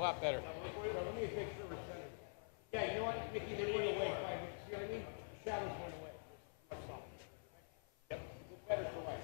lot better. Let me make sure we're centered. Yeah, you know what, Mickey, they went away 5 minutes. See what I mean? Shadows went away. That's all. Yep. It's better for life.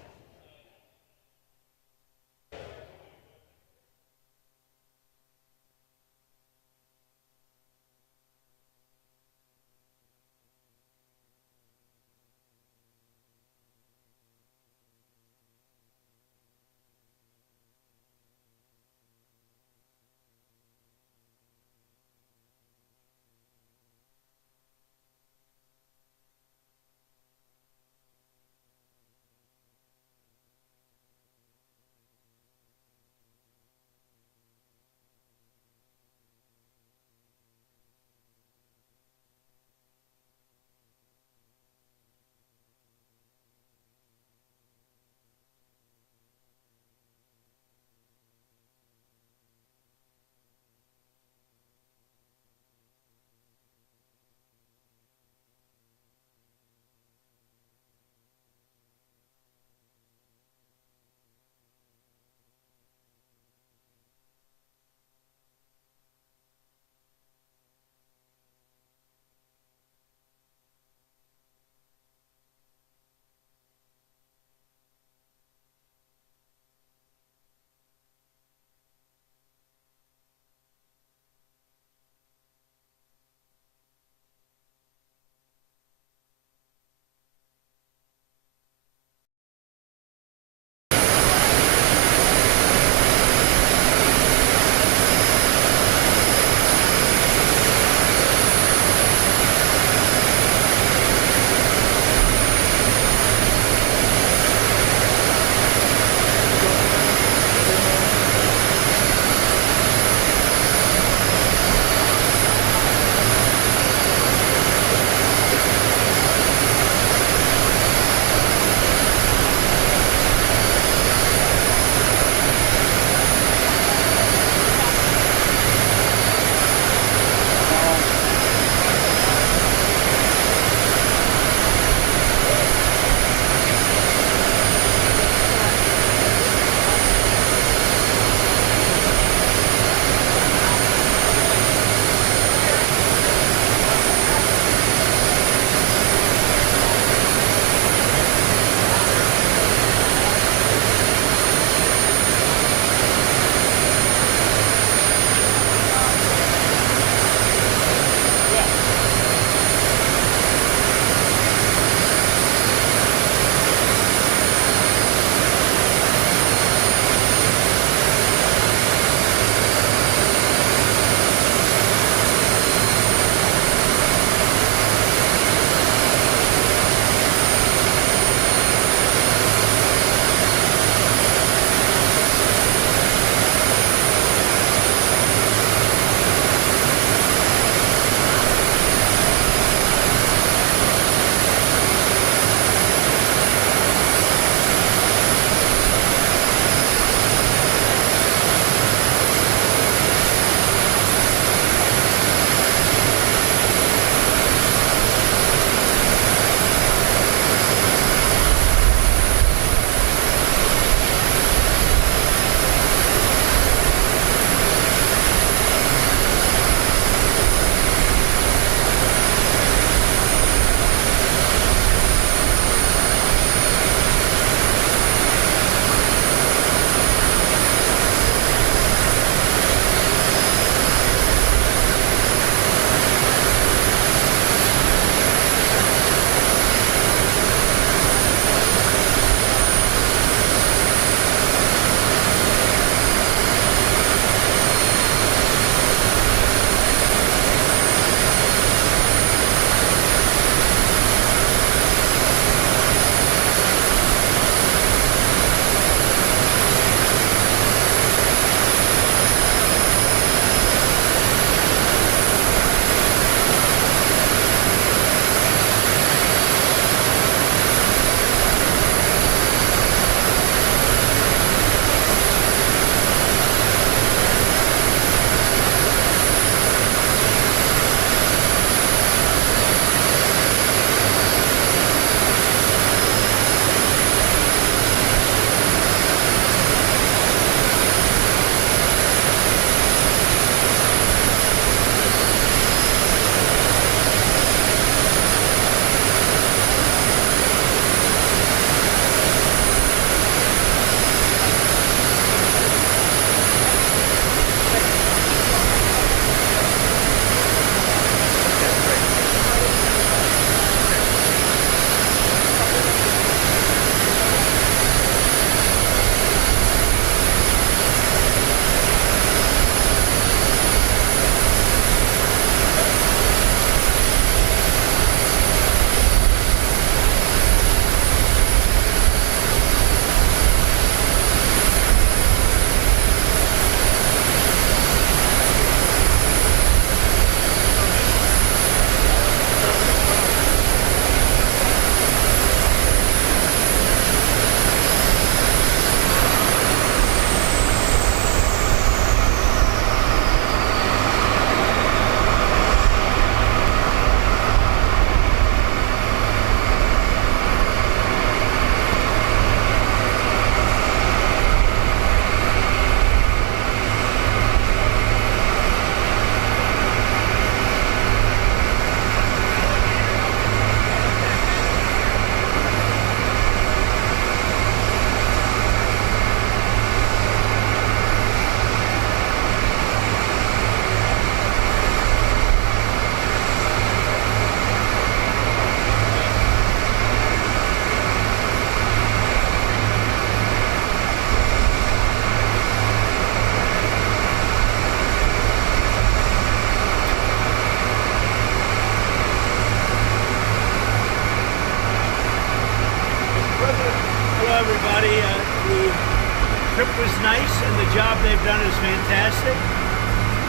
was nice, and the job they've done is fantastic.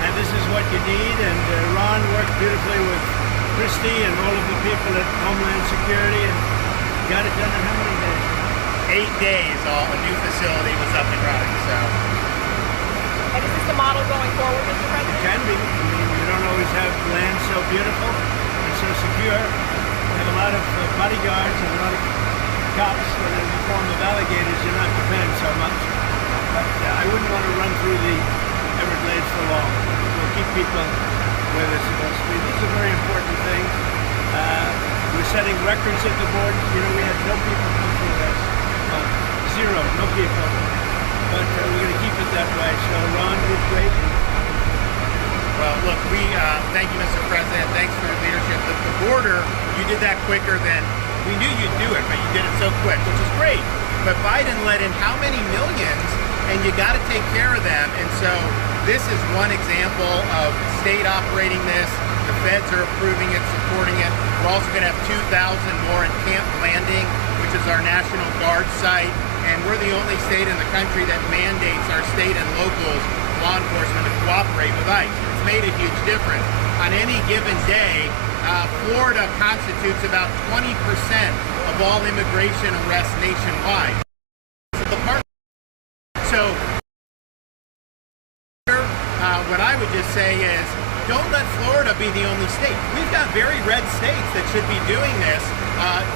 And this is what you need. And Ron worked beautifully with Christie and all of the people at Homeland Security, and got it done in how many days? 8 days, a new facility was up and running. So. And is this the model going forward, Mr. President? It can be. I mean, you don't always have land so beautiful and so secure. You have a lot of bodyguards and a lot of cops that are in the form of alligators. You're not dependent so much. But I wouldn't want to run through the Everglades for long. We'll keep people where they're supposed to be. These are very important things. We're setting records at the border. You know, we had no people come through this. Zero, no people. But we're going to keep it that way. So Ron did great. Well, look, we thank you, Mr. President. Thanks for your leadership. The border, you did that quicker than we knew you'd do it, but you did it so quick, which is great. But Biden let in how many millions, and you got to take care of them. And so this is one example of state operating this. The feds are approving it, supporting it. We're also going to have 2,000 more at Camp Landing, which is our National Guard site. And we're the only state in the country that mandates our state and locals, law enforcement, to cooperate with ICE. It's made a huge difference. On any given day, Florida constitutes about 20% of all immigration arrests nationwide. So what I would just say is, don't let Florida be the only state. We've got very red states that should be doing this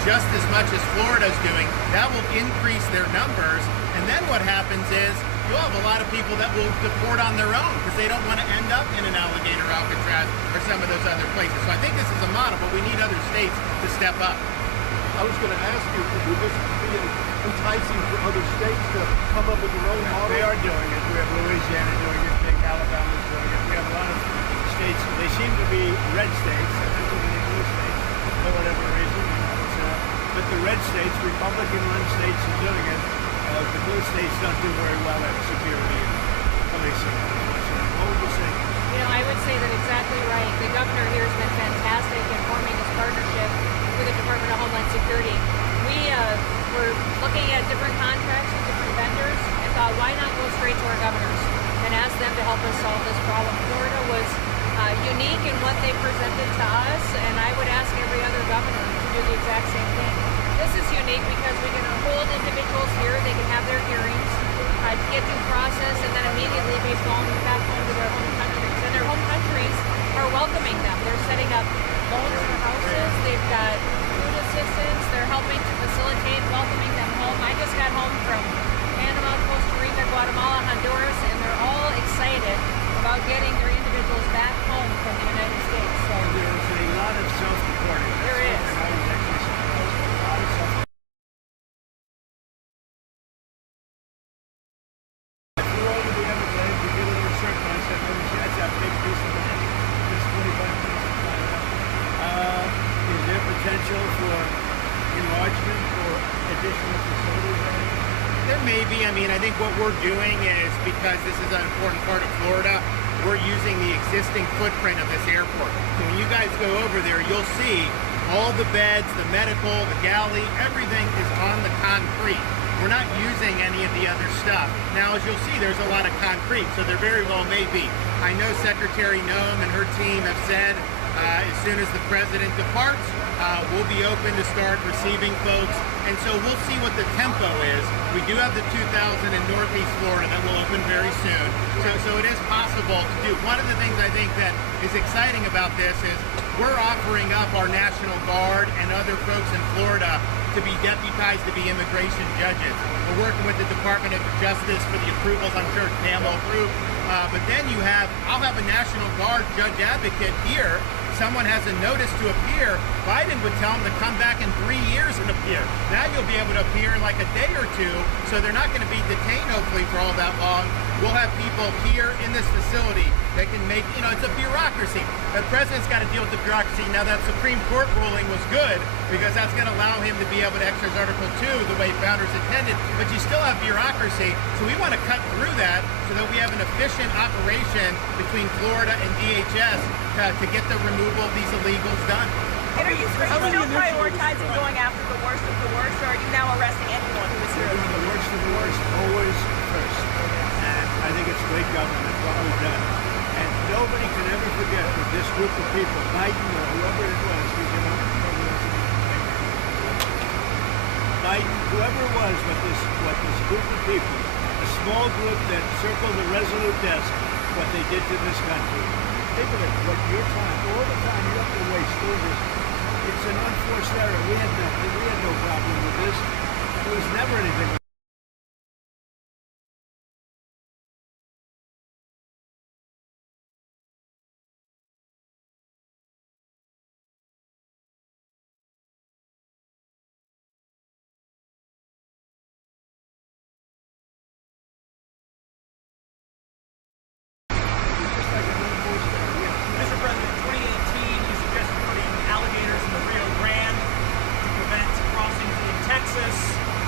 just as much as Florida's doing. That will increase their numbers. And then what happens is you'll have a lot of people that will deport on their own because they don't want to end up in an Alligator Alcatraz or some of those other places. So I think this is a model, but we need other states to step up. I was going to ask you, would this be enticing for other states to come up with their own model? They are doing it. We have Louisiana doing it. Big Alabama's doing it. We have a lot of states. They seem to be red states. There aren't too many blue states for whatever reason. But the red states, Republican-run states, are doing it. The blue states don't do very well at security and policing. What would you say? You know, I would say that exactly right. The governor here has been fantastic in forming this partnership with the Department of Homeland Security. We were looking at different contracts with different vendors and thought, why not go straight to our governors and ask them to help us solve this problem? Florida was unique in what they presented to us, and I would ask every other governor to do the exact same thing. This is unique because we can hold individuals here, they can have their hearings, get due process, and then immediately be flown back home to their home countries. And their home countries are welcoming them. They're setting up loans for houses, they've got food assistance, they're helping to facilitate welcoming them home. I just got home from Panama, Costa Rica, Guatemala, Honduras, and they're all excited about getting their individuals back home from the United States. So there's a lot of self-reporting. There is. And I was actually surprised. A lot of self-reporting. I flew over the Everglades to get a little circle. I said, "Holy shit, that's a big piece of land. Just 25 minutes to fly up." Is there potential for enlargement or additional facilities? There may be. I mean, I think what we're doing is, because this is an important part of Florida, we're using the existing footprint of this airport. So when you guys go over there, you'll see all the beds, the medical, the galley, everything is on the concrete. We're not using any of the other stuff. Now, as you'll see, there's a lot of concrete, so there very well may be. I know Secretary Noem and her team have said as soon as the president departs, we'll be open to start receiving folks. And so we'll see what the tempo is. We do have the 2,000 in Northeast Florida that will open very soon. So it is possible to do. One of the things I think that is exciting about this is we're offering up our National Guard and other folks in Florida to be deputized to be immigration judges. We're working with the Department of Justice for the approvals. I'm sure Tam will approve. But then I'll have a National Guard judge advocate here. Someone has a notice to appear, Biden would tell them to come back in 3 years and appear. Now you'll be able to appear in like a day or two, so they're not going to be detained hopefully for all that long. We'll have people here in this facility that can make, it's a bureaucracy. The president's got to deal with the bureaucracy. Now that Supreme Court ruling was good because that's going to allow him to be able to exercise Article 2 the way founders intended, but you still have bureaucracy. So we want to cut through that so that we have an efficient operation between Florida and DHS to get the removal of these illegals done. And are you still prioritizing going after the worst of the worst, or are you now arresting anyone who is here? The worst of the worst, always first. think it's great government, what we've done. And nobody can ever forget that this group of people, Biden or whoever it was, Biden, whoever it was, what this group of people, a small group that circled the resolute desk, what they did to this country. Think of it, what your time, all the time you have to waste doing this. It's an unforced error. We had no problem with this. There was never anything. Mr. President, 2018, you suggested putting alligators in the Rio Grande to prevent crossings in Texas.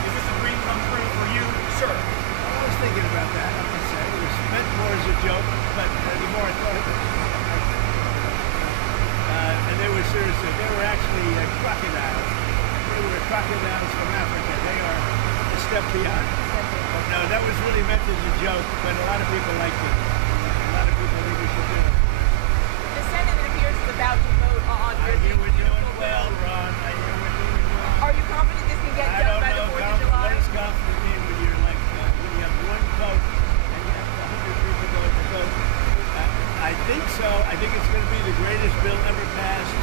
Is this a dream come true for you, sir? I was thinking about that. I must say it was meant more as a joke, but the more I thought of it, and they were seriously. They were actually crocodiles. They were crocodiles from Africa. They are a step beyond. But no, that was really meant as a joke, but a lot of people liked it. A lot of people think we should do it. The Senate, it appears, is about to vote on I hear we're doing well, Ron. I hear we're doing well. Are you confident this can get I done don't by know. the 4th of July? What does confident mean when you're like when you have one vote and you have 100 people going to vote? I think so. I think it's going to be the greatest bill ever passed,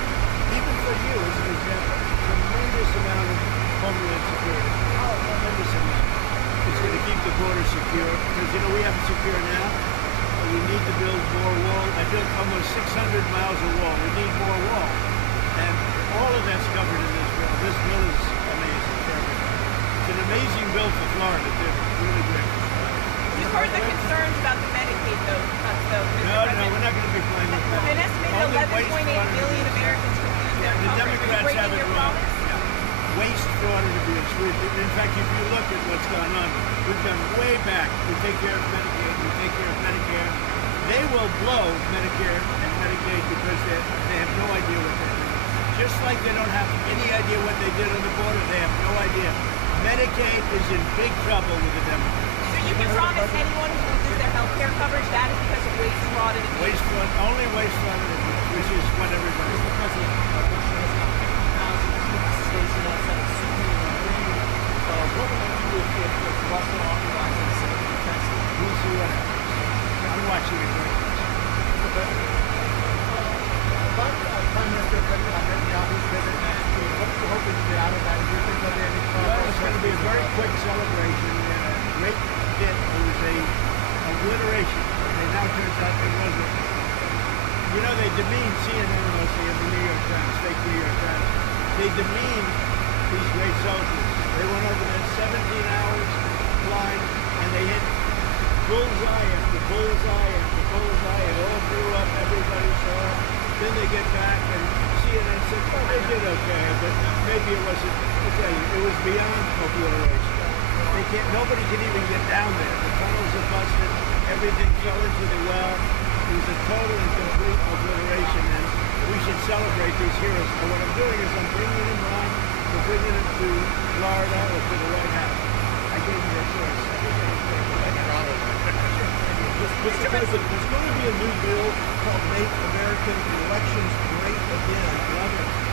even for you as an example. Tremendous amount of homeland security. Tremendous amount. It's going to keep the border secure because we have it secure now. We need to build more wall. I built almost 600 miles of wall. We need more wall. And all of that's covered in this bill. This bill is amazing for everybody. It's an amazing bill for Florida, too. Really great. You've heard the concerns about the Medicaid, cuts, though, Mr. No, President. we're not going to be playing with that. An estimated 11.8 million Americans could lose their The coverage. Are you Democrats have breaking it your wrong. promise? Waste, fraud, and abuse. In fact, if you look at what's gone on, we've gone way back. We take care of Medicaid, we take care of Medicare. They will blow Medicare and Medicaid because they have no idea what they're doing. Just like they don't have any idea what they did on the border, they have no idea. Medicaid is in big trouble with the Democrats. So you can promise anyone who loses their health care coverage that is because of waste, fraud, and abuse? Waste, fraud, only waste, fraud, and abuse, which is what everybody Mr. President, Russia has now 50,000 states in that Senate super agreement. What would you do if Russia authorizes the Senate to Texas? We'll see what happens. I'm watching it very much. Prime Minister Netanyahu's visit last week, what are you hoping to get out of that? Do you think there'll be any Well, it's going to be a very quick celebration and a great hit. It was a obliteration. And now it turns out it wasn't. They demean CNN mostly in the New York Times, fake New York Times. They demean these great soldiers. They went over there 17 hours flying and they hit bullseye after bullseye after bullseye. It all blew up. Everybody saw it. Then they get back and CNN said, well, they did okay, but maybe it wasn't. I'll tell you, it was beyond obliteration. Nobody can even get down there. The tunnels are busted. Everything fell into the well. It was a total and complete obliteration, and we should celebrate these heroes. And what I'm doing is I'm bringing them on. We're bringing them to Florida or to the White House. I gave you that choice. Mr. President, there's going to be a new bill called Make American Elections Great Again,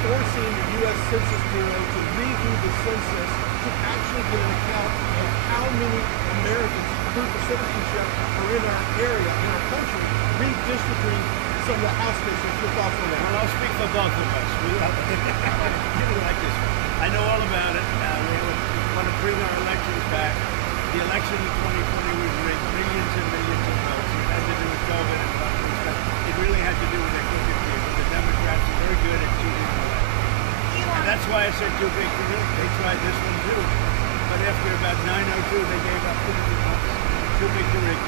forcing the U.S. Census Bureau to redo the census to actually get an account of how many Americans, proof of citizenship, are in our area, in our country, redistricting some of the House districts. Your thoughts on that? Well, I'll speak for both of us. We really like this. I know all about it. We want to bring our elections back. The election in 2020 was rigged, millions and millions of votes. It had to do with COVID and stuff. It really had to do with the crooked people. The Democrats are very good at cheating the election. And that's why I said too big to rig. They tried this one too. But after about 9:02, they gave up. Too big to rig.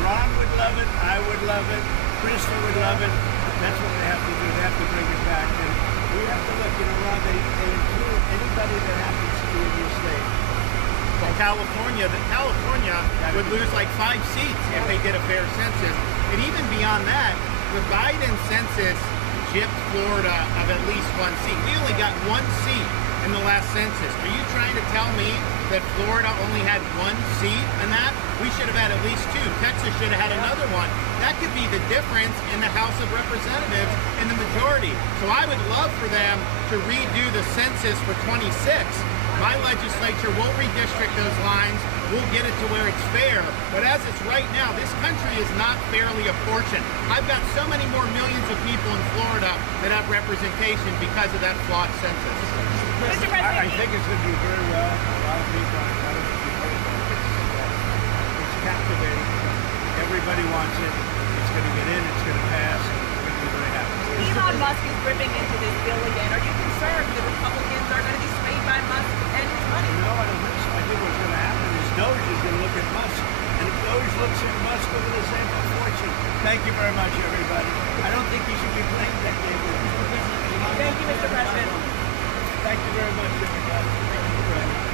Ron would love it. I would love it. Krista would love it. That's what they have to do. They have to bring it back. And we have to look, Ron, they include anybody that happens to be in your state. Well, California would lose like 5 seats if they did a fair census. And even beyond that, the Biden census gypped Florida of at least one seat. We only got one seat in the last census. Are you trying to tell me that Florida only had one seat in that? We should have had at least two. Texas should have had another one. That could be the difference in the House of Representatives in the majority. So I would love for them to redo the census for 26. My legislature will redistrict those lines. We'll get it to where it's fair. But as it's right now, this country is not fairly apportioned. I've got so many more millions of people in Florida that have representation because of that flawed census. Mr. President, I think it's going to do very well. A lot of people are it's captivating. Everybody wants it. It's going to get in. It's going to pass. We're going to be very happy. Elon Musk is ripping into this bill again. Are you concerned the Republicans are going to be swayed by Musk and his money? No, I don't think so. I think what's going to happen is Doge is going to look at Musk. And if Doge looks at Musk, look at the same fortune. Thank you very much, everybody. I don't think you should be playing that game. Thank you, Mr. President. Thank you very much, everybody. Thank you very much.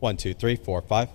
1, 2, 3, 4, 5.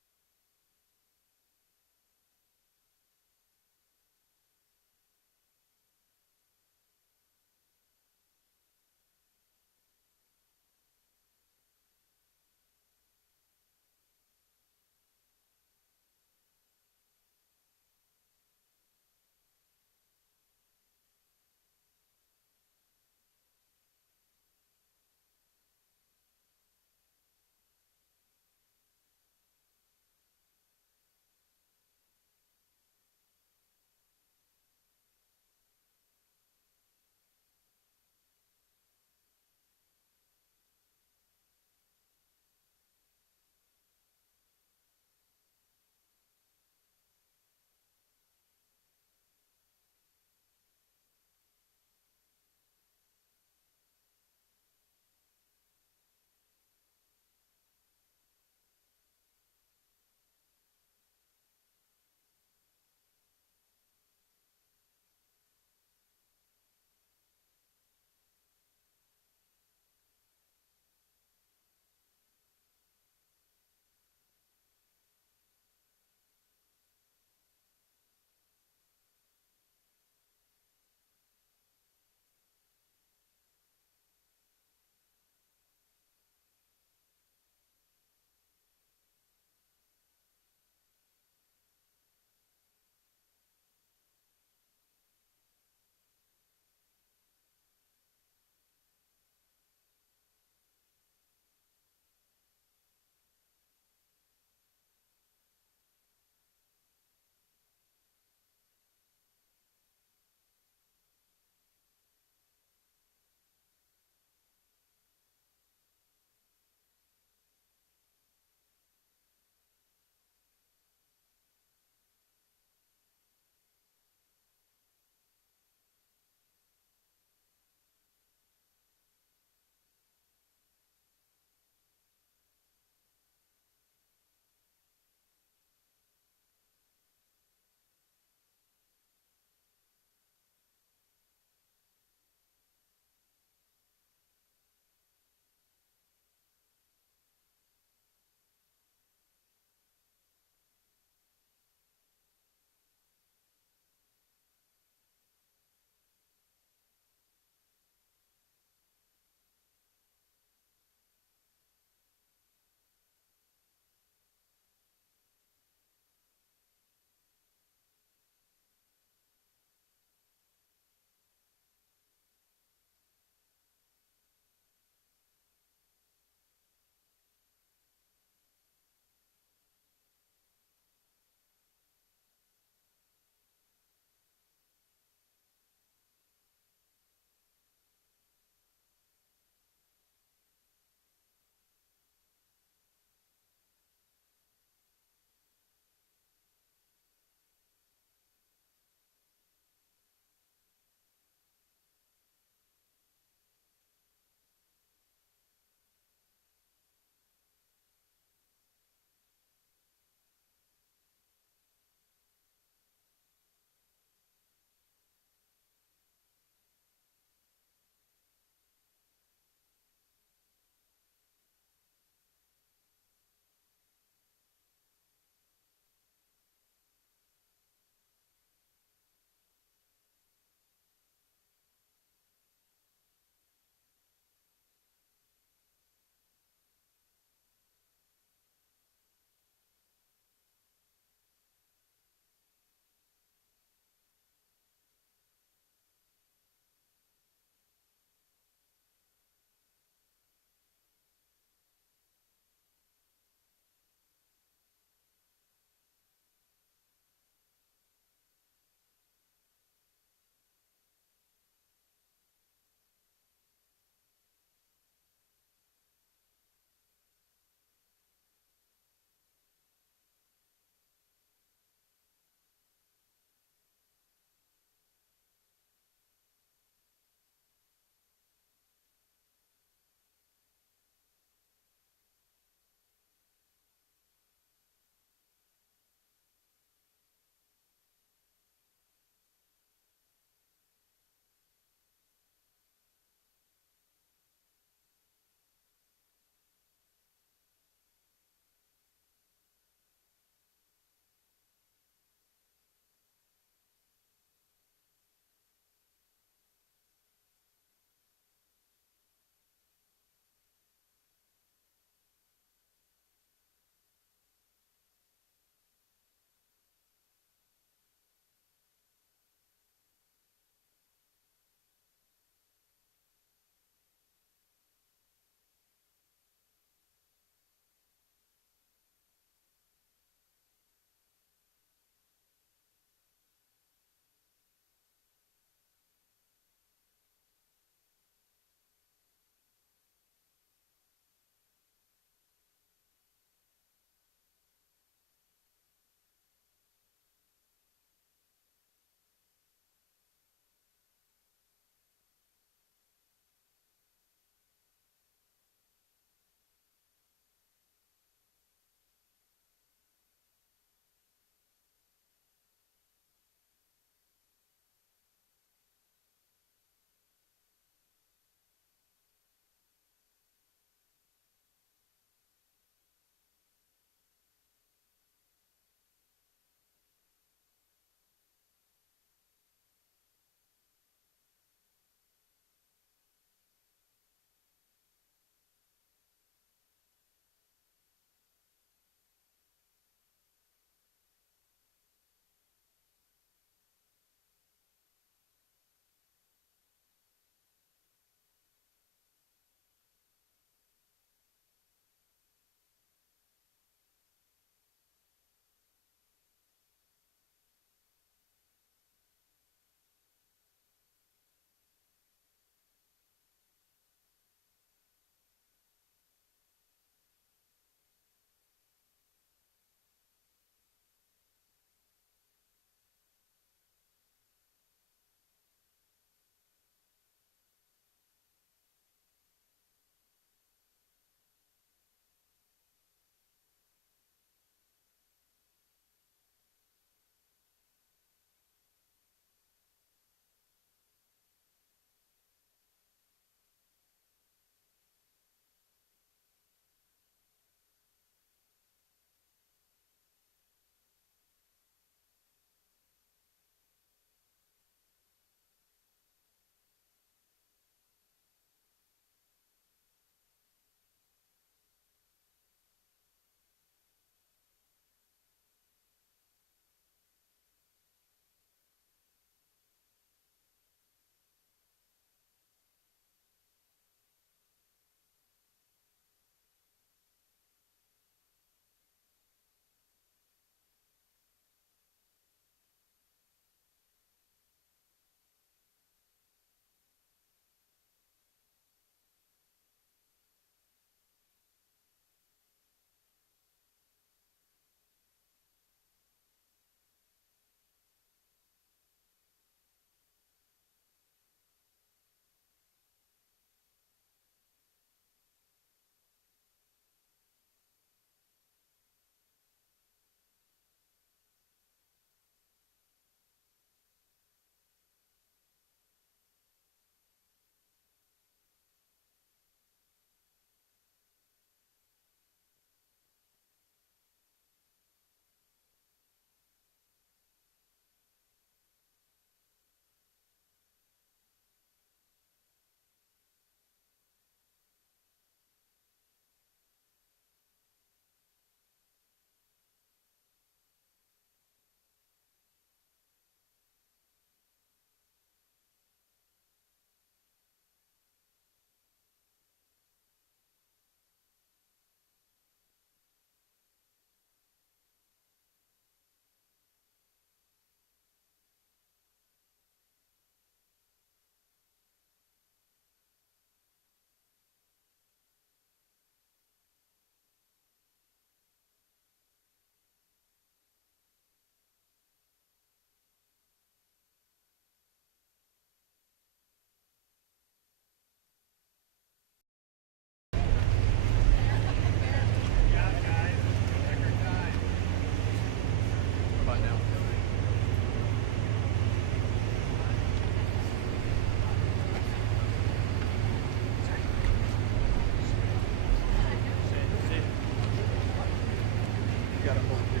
got it over here.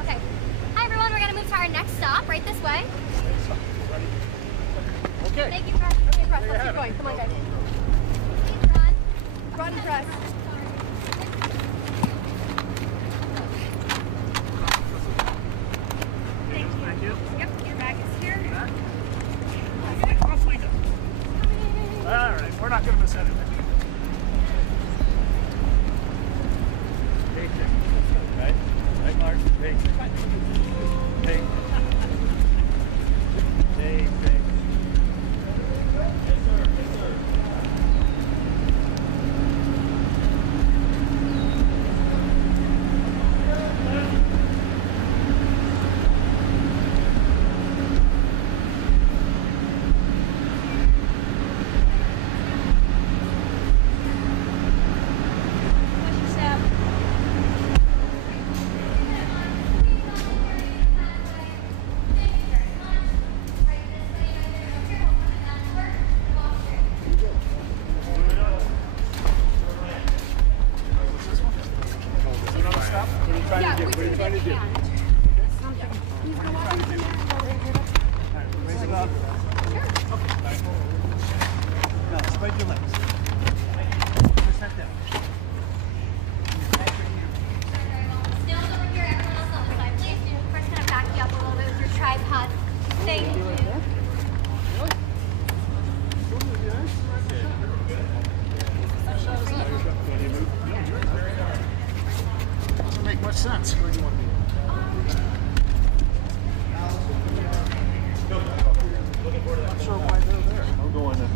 Okay. Hi everyone, we're gonna move to our next stop, right this way. Okay. Thank you, press. Okay, press. Let's keep going. Come on, guys. Please run. Run, press. Thank you. Yep, your bag is here. Off we go. All right, we're not going to miss anything. Right? Right, Mark? Big. Big. Big, big. Push your step. Yeah, we can get hand. He's gonna walk into Raise it up. No, spread your legs. Push that down. Still over here, everyone else on the side, please. We're just gonna back you up a little bit with your tripod. Thank you. Doesn't make much sense. I'm sure why they're there. I'm going to.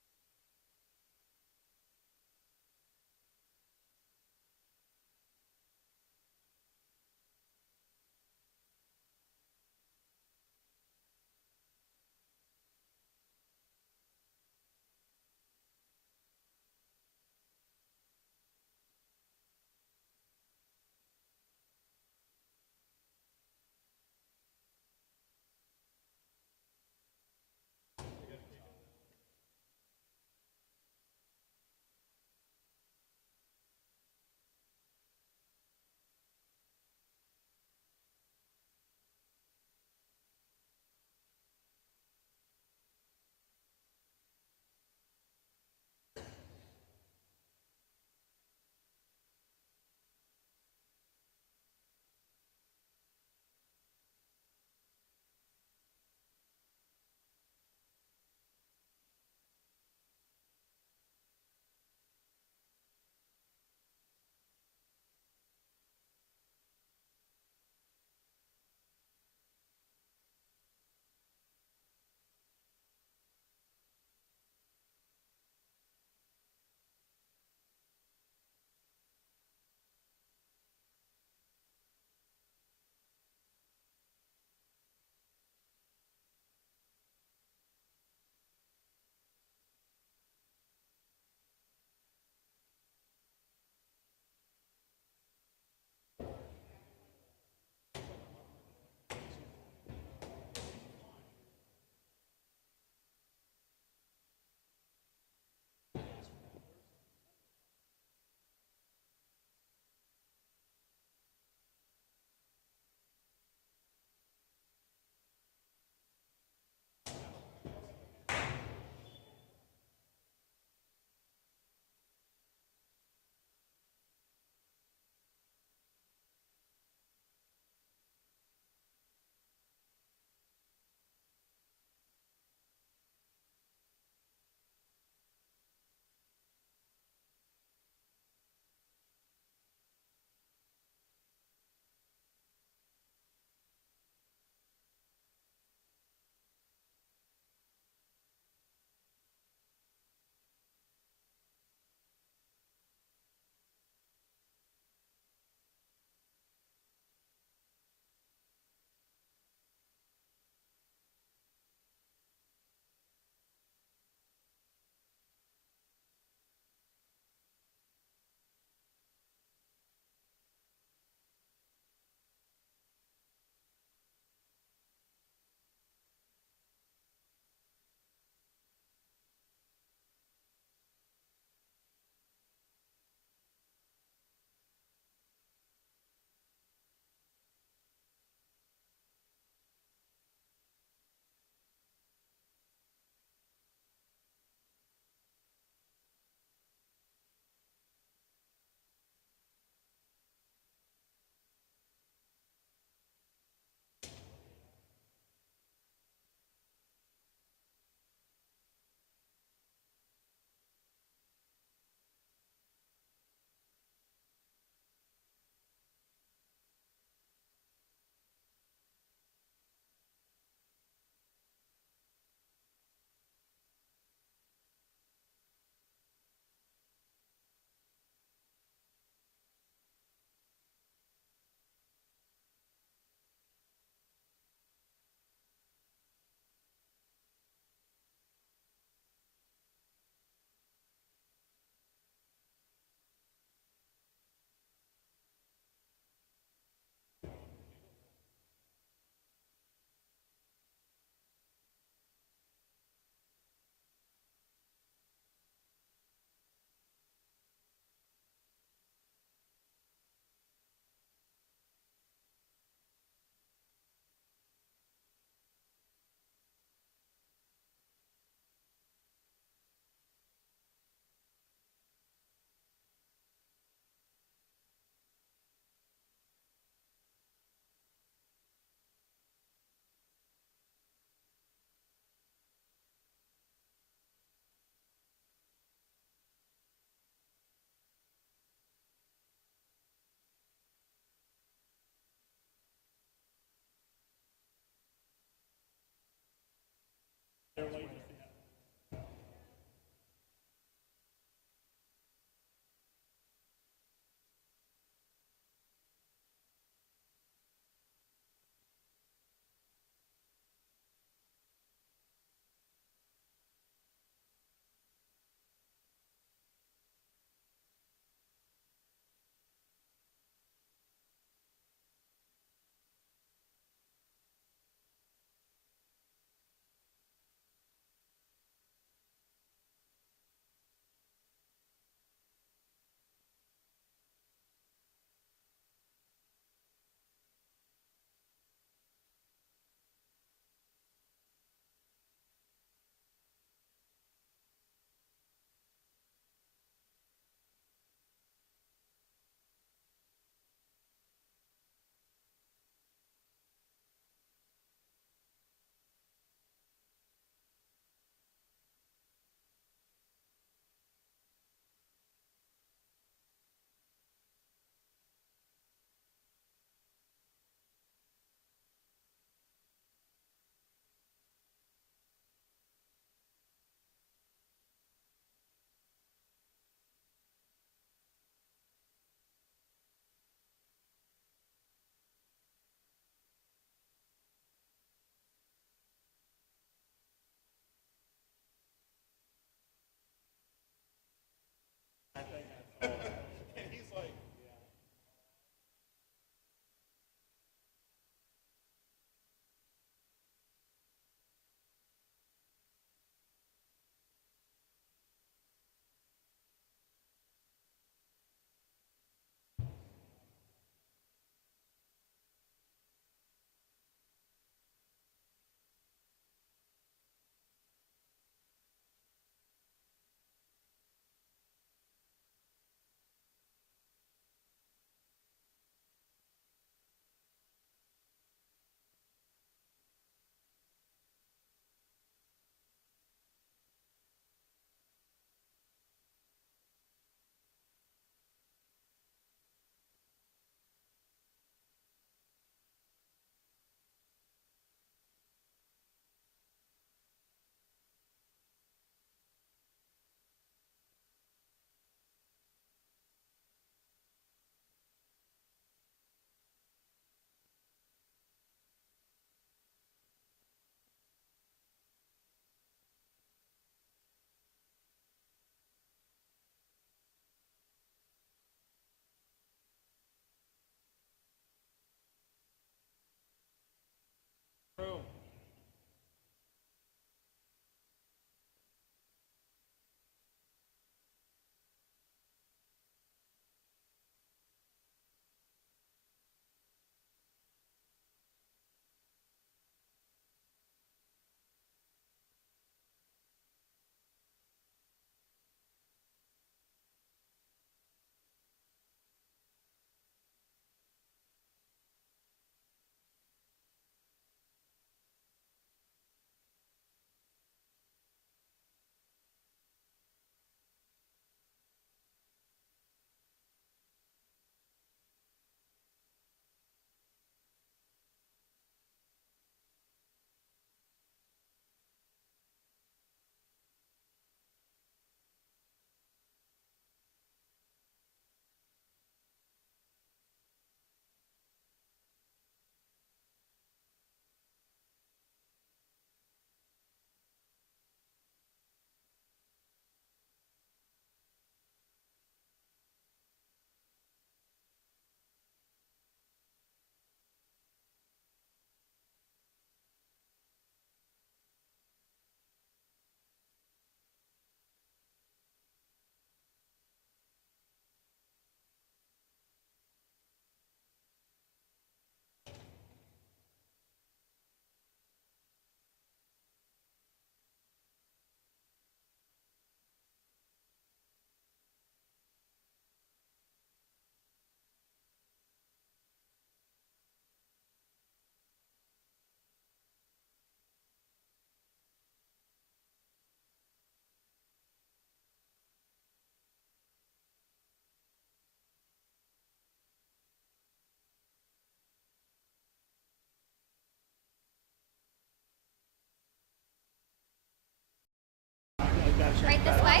Right this way?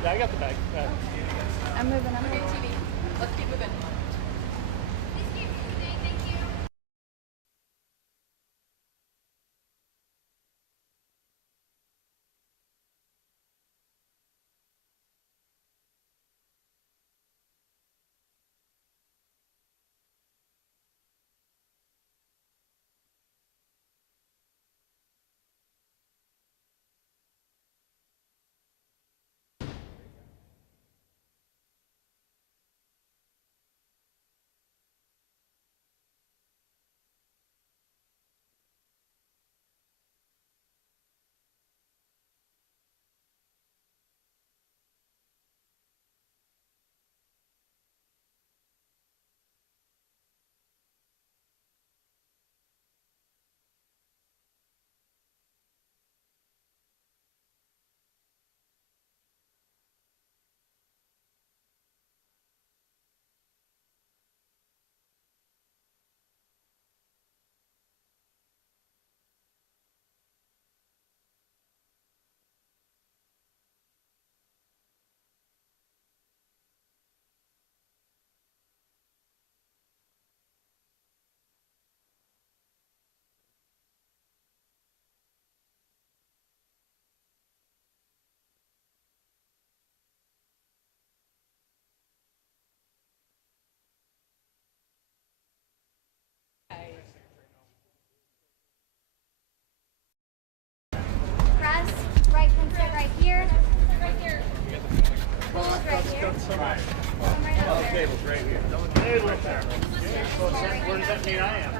Yeah, I got the bag. I'm moving. Let's keep moving. Please keep moving. Thank you. Press. Right pencil right here. Right here. Pulls right here. Come right up there. Table's right here. Where does that mean I am?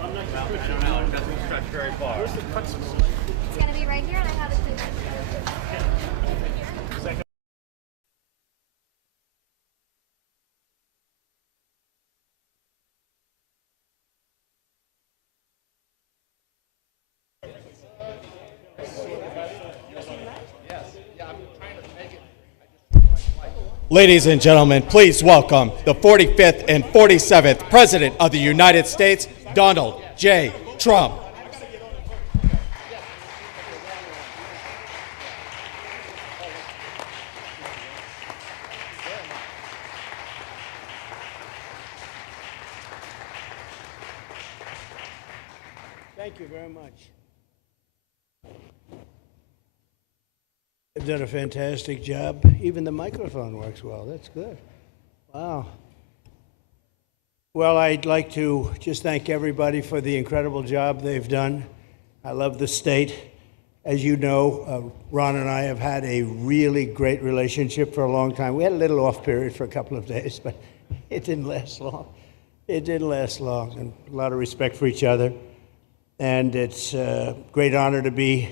I'm not sure. I don't know. It doesn't stretch very far. Where's the cut? It's gonna be right here, and I have it too. Ladies and gentlemen, please welcome the 45th and 47th President of the United States, Donald J. Trump. Thank you very much. They've done a fantastic job. Even the microphone works well. That's good. Wow. Well, I'd like to just thank everybody for the incredible job they've done. I love the state. As you know, Ron and I have had a really great relationship for a long time. We had a little off period for a couple of days, but it didn't last long. It didn't last long, and a lot of respect for each other. And it's a great honor to be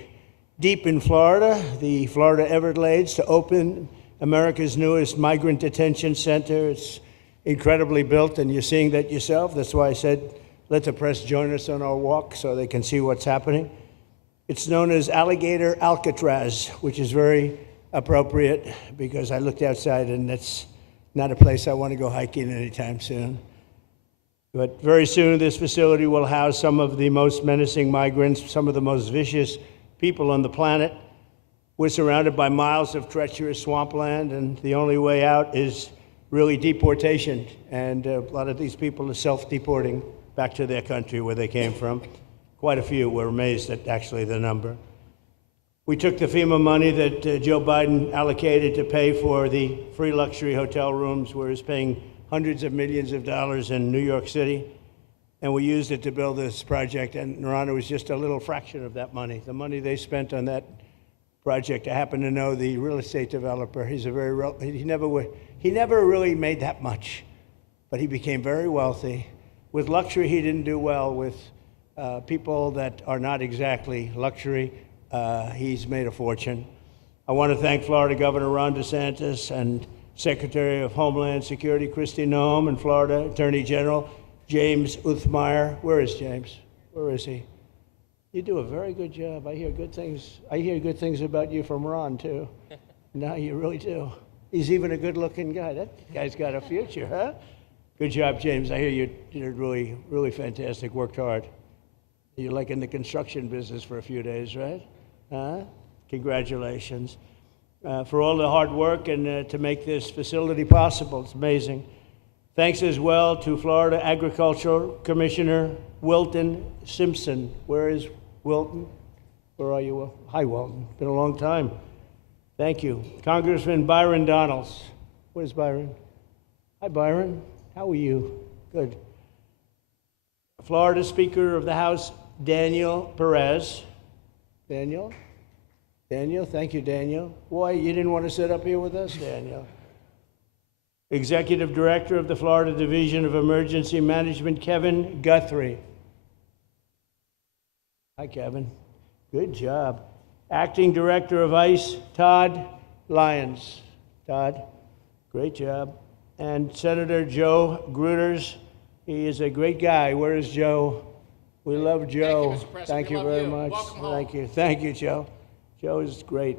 deep in Florida, the Florida Everglades, to open America's newest migrant detention center. It's incredibly built, and you're seeing that yourself. That's why I said, let the press join us on our walk so they can see what's happening. It's known as Alligator Alcatraz, which is very appropriate because I looked outside and that's not a place I want to go hiking anytime soon. But very soon this facility will house some of the most menacing migrants, some of the most vicious people on the planet. We're surrounded by miles of treacherous swampland, and the only way out is really deportation. And a lot of these people are self-deporting back to their country where they came from. Quite a few. We're amazed at actually the number. We took the FEMA money that Joe Biden allocated to pay for the free luxury hotel rooms, where he's paying hundreds of millions of dollars in New York City, and we used it to build this project, and Narana was just a little fraction of that money. The money they spent on that project, I happen to know the real estate developer. He's a he never really made that much, but he became very wealthy, with luxury, he didn't do well. With people that are not exactly luxury, he's made a fortune. I want to thank Florida Governor Ron DeSantis and Secretary of Homeland Security Kristi Noem and Florida Attorney General James Uthmeier. Where is James? Where is he? You do a very good job. I hear good things. I hear good things about you from Ron, too. No, you really do. He's even a good-looking guy. That guy's got a future, huh? Good job, James. I hear you did really, really fantastic. Worked hard. You're like in the construction business for a few days, right? Huh? Congratulations. For all the hard work and to make this facility possible. It's amazing. Thanks as well to Florida Agricultural Commissioner Wilton Simpson. Where is Wilton? Where are you, Will? Hi, Wilton. Been a long time. Thank you. Congressman Byron Donalds. Where's Byron? Hi, Byron. How are you? Good. Florida Speaker of the House, Daniel Perez. Daniel? Daniel? Thank you, Daniel. Why, you didn't want to sit up here with us, Daniel? Executive Director of the Florida Division of Emergency Management, Kevin Guthrie. Hi, Kevin. Good job. Acting Director of ICE, Todd Lyons. Todd, great job. And Senator Joe Gruters. He is a great guy. Where is Joe? We love Joe. Thank you, Thank you very you. much. Welcome home. Thank you. Thank you, Joe. Joe is great.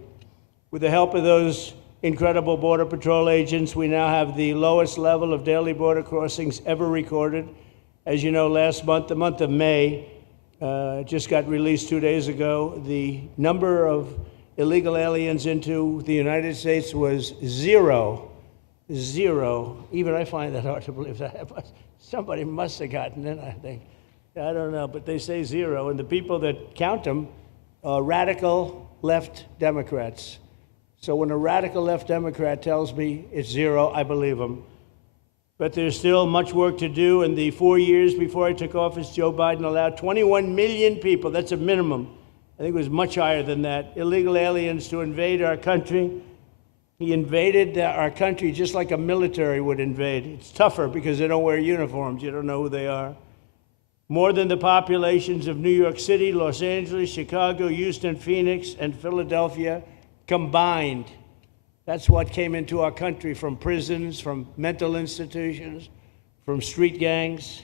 With the help of those incredible Border Patrol agents, we now have the lowest level of daily border crossings ever recorded. As you know, last month, the month of May, just got released 2 days ago, the number of illegal aliens into the United States was zero. Zero. Even I find that hard to believe that. Somebody must have gotten in, I think. I don't know, but they say zero. And the people that count them are radical left Democrats. So when a radical left Democrat tells me it's zero, I believe him. But there's still much work to do. In the 4 years before I took office, Joe Biden allowed 21 million people, that's a minimum, I think it was much higher than that, illegal aliens to invade our country. He invaded our country just like a military would invade. It's tougher because they don't wear uniforms. You don't know who they are. More than the populations of New York City, Los Angeles, Chicago, Houston, Phoenix, and Philadelphia combined. That's what came into our country from prisons, from mental institutions, from street gangs,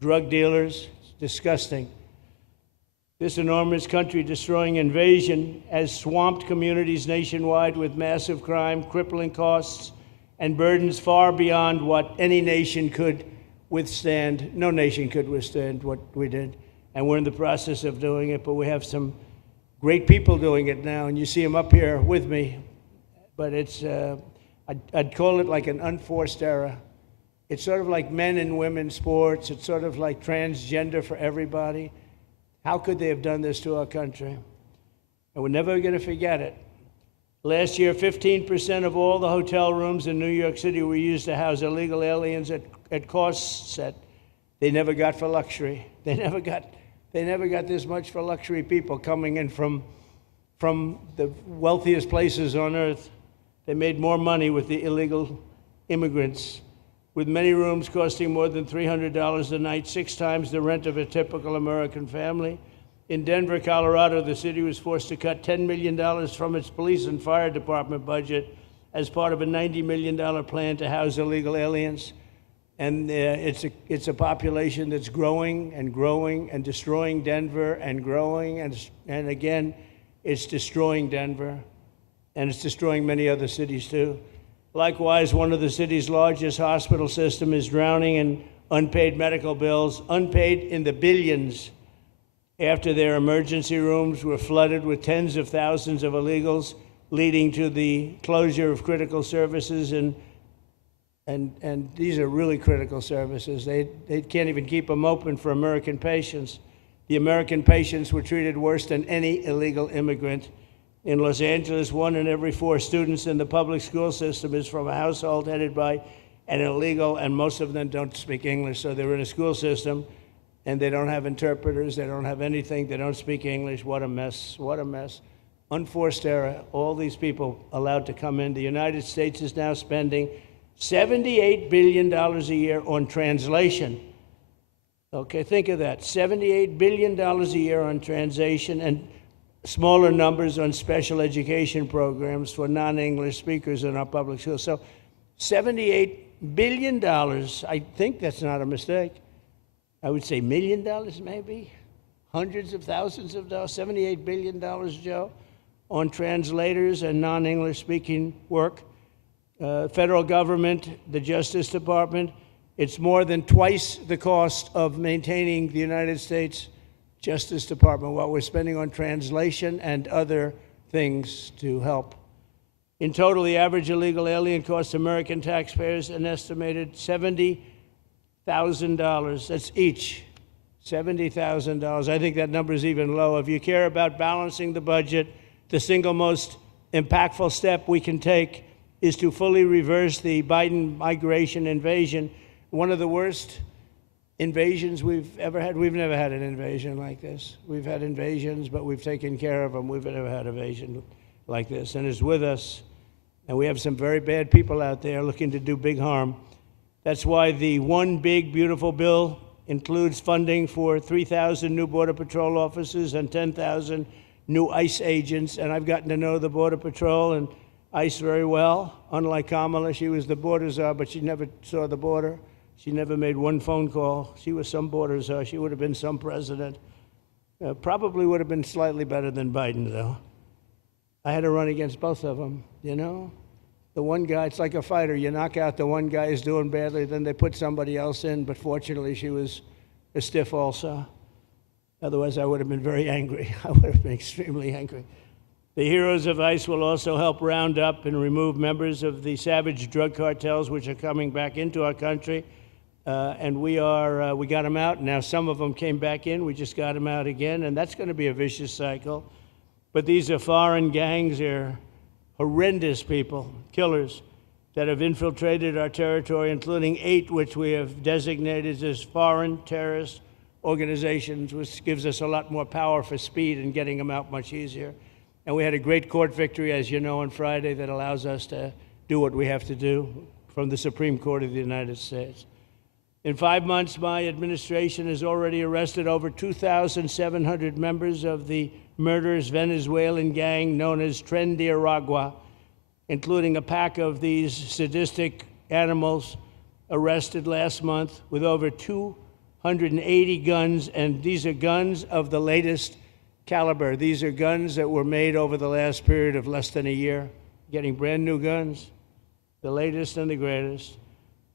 drug dealers. It's disgusting. This enormous country-destroying invasion has swamped communities nationwide with massive crime, crippling costs, and burdens far beyond what any nation could withstand. No nation could withstand what we did, and we're in the process of doing it, but we have some great people doing it now, and you see them up here with me. But it's, I'd call it like an unforced era. It's sort of like men and women sports. It's sort of like transgender for everybody. How could they have done this to our country? And we're never going to forget it. Last year, 15% of all the hotel rooms in New York City were used to house illegal aliens at costs that they never got for luxury. They never got this much for luxury people coming in from the wealthiest places on earth. They made more money with the illegal immigrants, with many rooms costing more than $300 a night, 6 times the rent of a typical American family. In Denver, Colorado, the city was forced to cut $10 million from its police and fire department budget as part of a $90 million plan to house illegal aliens. And it's a population that's growing and growing and destroying Denver and growing. And again, it's destroying Denver. And it's destroying many other cities too. Likewise, one of the city's largest hospital system is drowning in unpaid medical bills, unpaid in the billions, after their emergency rooms were flooded with tens of thousands of illegals, leading to the closure of critical services. And these are really critical services. They can't even keep them open for American patients. The American patients were treated worse than any illegal immigrant. In Los Angeles, 1 in every 4 students in the public school system is from a household headed by an illegal, and most of them don't speak English, so they're in a school system, and they don't have interpreters, they don't have anything, they don't speak English. What a mess, what a mess. Unforced error, all these people allowed to come in. The United States is now spending $78 billion a year on translation. Okay, think of that. $78 billion a year on translation and smaller numbers on special education programs for non-English speakers in our public schools. So $78 billion, I think that's not a mistake. I would say $1 million maybe, hundreds of thousands of dollars, $78 billion, Joe, on translators and non-English speaking work. Federal government, the Justice Department, it's more than twice the cost of maintaining the United States Justice Department, what we're spending on translation and other things to help. In total, the average illegal alien costs American taxpayers an estimated $70,000. That's each, $70,000. I think that number is even low. If you care about balancing the budget, the single most impactful step we can take is to fully reverse the Biden migration invasion. One of the worst invasions we've ever had. We've never had an invasion like this. We've had invasions, but we've taken care of them. We've never had an invasion like this, and it's with us. And we have some very bad people out there looking to do big harm. That's why the One Big Beautiful Bill includes funding for 3,000 new Border Patrol officers and 10,000 new ICE agents. And I've gotten to know the Border Patrol and ICE very well. Unlike Kamala, she was the border czar, but she never saw the border. She never made one phone call. She was some border czar. She would have been some president. Probably would have been slightly better than Biden, though. I had to run against both of them, you know? The one guy, it's like a fighter. You knock out the one guy who's doing badly, then they put somebody else in, but fortunately she was a stiff also. Otherwise, I would have been very angry. I would have been extremely angry. The heroes of ICE will also help round up and remove members of the savage drug cartels which are coming back into our country. And we got them out. Now some of them came back in. We just got them out again, and that's going to be a vicious cycle. But these are foreign gangs. They're horrendous people, killers, that have infiltrated our territory, including 8 which we have designated as foreign terrorist organizations, which gives us a lot more power for speed and getting them out much easier. And we had a great court victory, as you know, on Friday that allows us to do what we have to do from the Supreme Court of the United States. In 5 months, my administration has already arrested over 2,700 members of the murderous Venezuelan gang known as Tren de Aragua, including a pack of these sadistic animals arrested last month with over 280 guns, and these are guns of the latest caliber. These are guns that were made over the last period of less than a year, getting brand new guns, the latest and the greatest.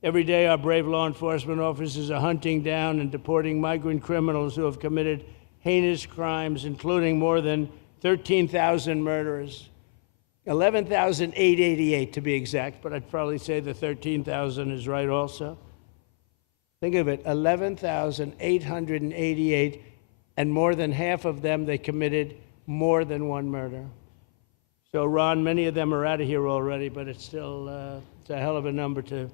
Every day, our brave law enforcement officers are hunting down and deporting migrant criminals who have committed heinous crimes, including more than 13,000 murderers, 11,888 to be exact, but I'd probably say the 13,000 is right also. Think of it, 11,888, and more than half of them, they committed more than one murder. So, Ron, many of them are out of here already, but it's still it's a hell of a number to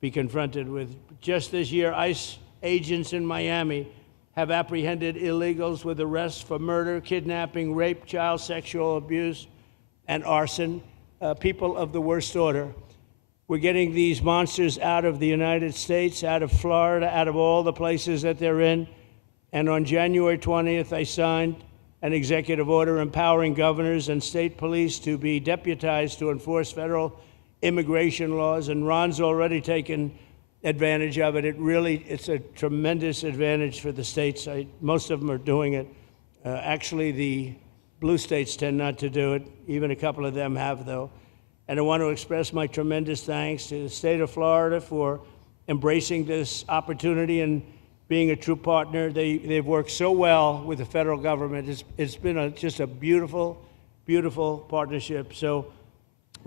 be confronted with. Just this year, ICE agents in Miami have apprehended illegals with arrests for murder, kidnapping, rape, child sexual abuse, and arson, people of the worst order. We're getting these monsters out of the United States, out of Florida, out of all the places that they're in. And on January 20th, I signed an executive order empowering governors and state police to be deputized to enforce federal immigration laws, and Ron's already taken advantage of it. It's a tremendous advantage for the states. Most of them are doing it. Actually, the blue states tend not to do it. Even a couple of them have, though. And I want to express my tremendous thanks to the state of Florida for embracing this opportunity and being a true partner. They've worked so well with the federal government. It's been just a beautiful, beautiful partnership. So,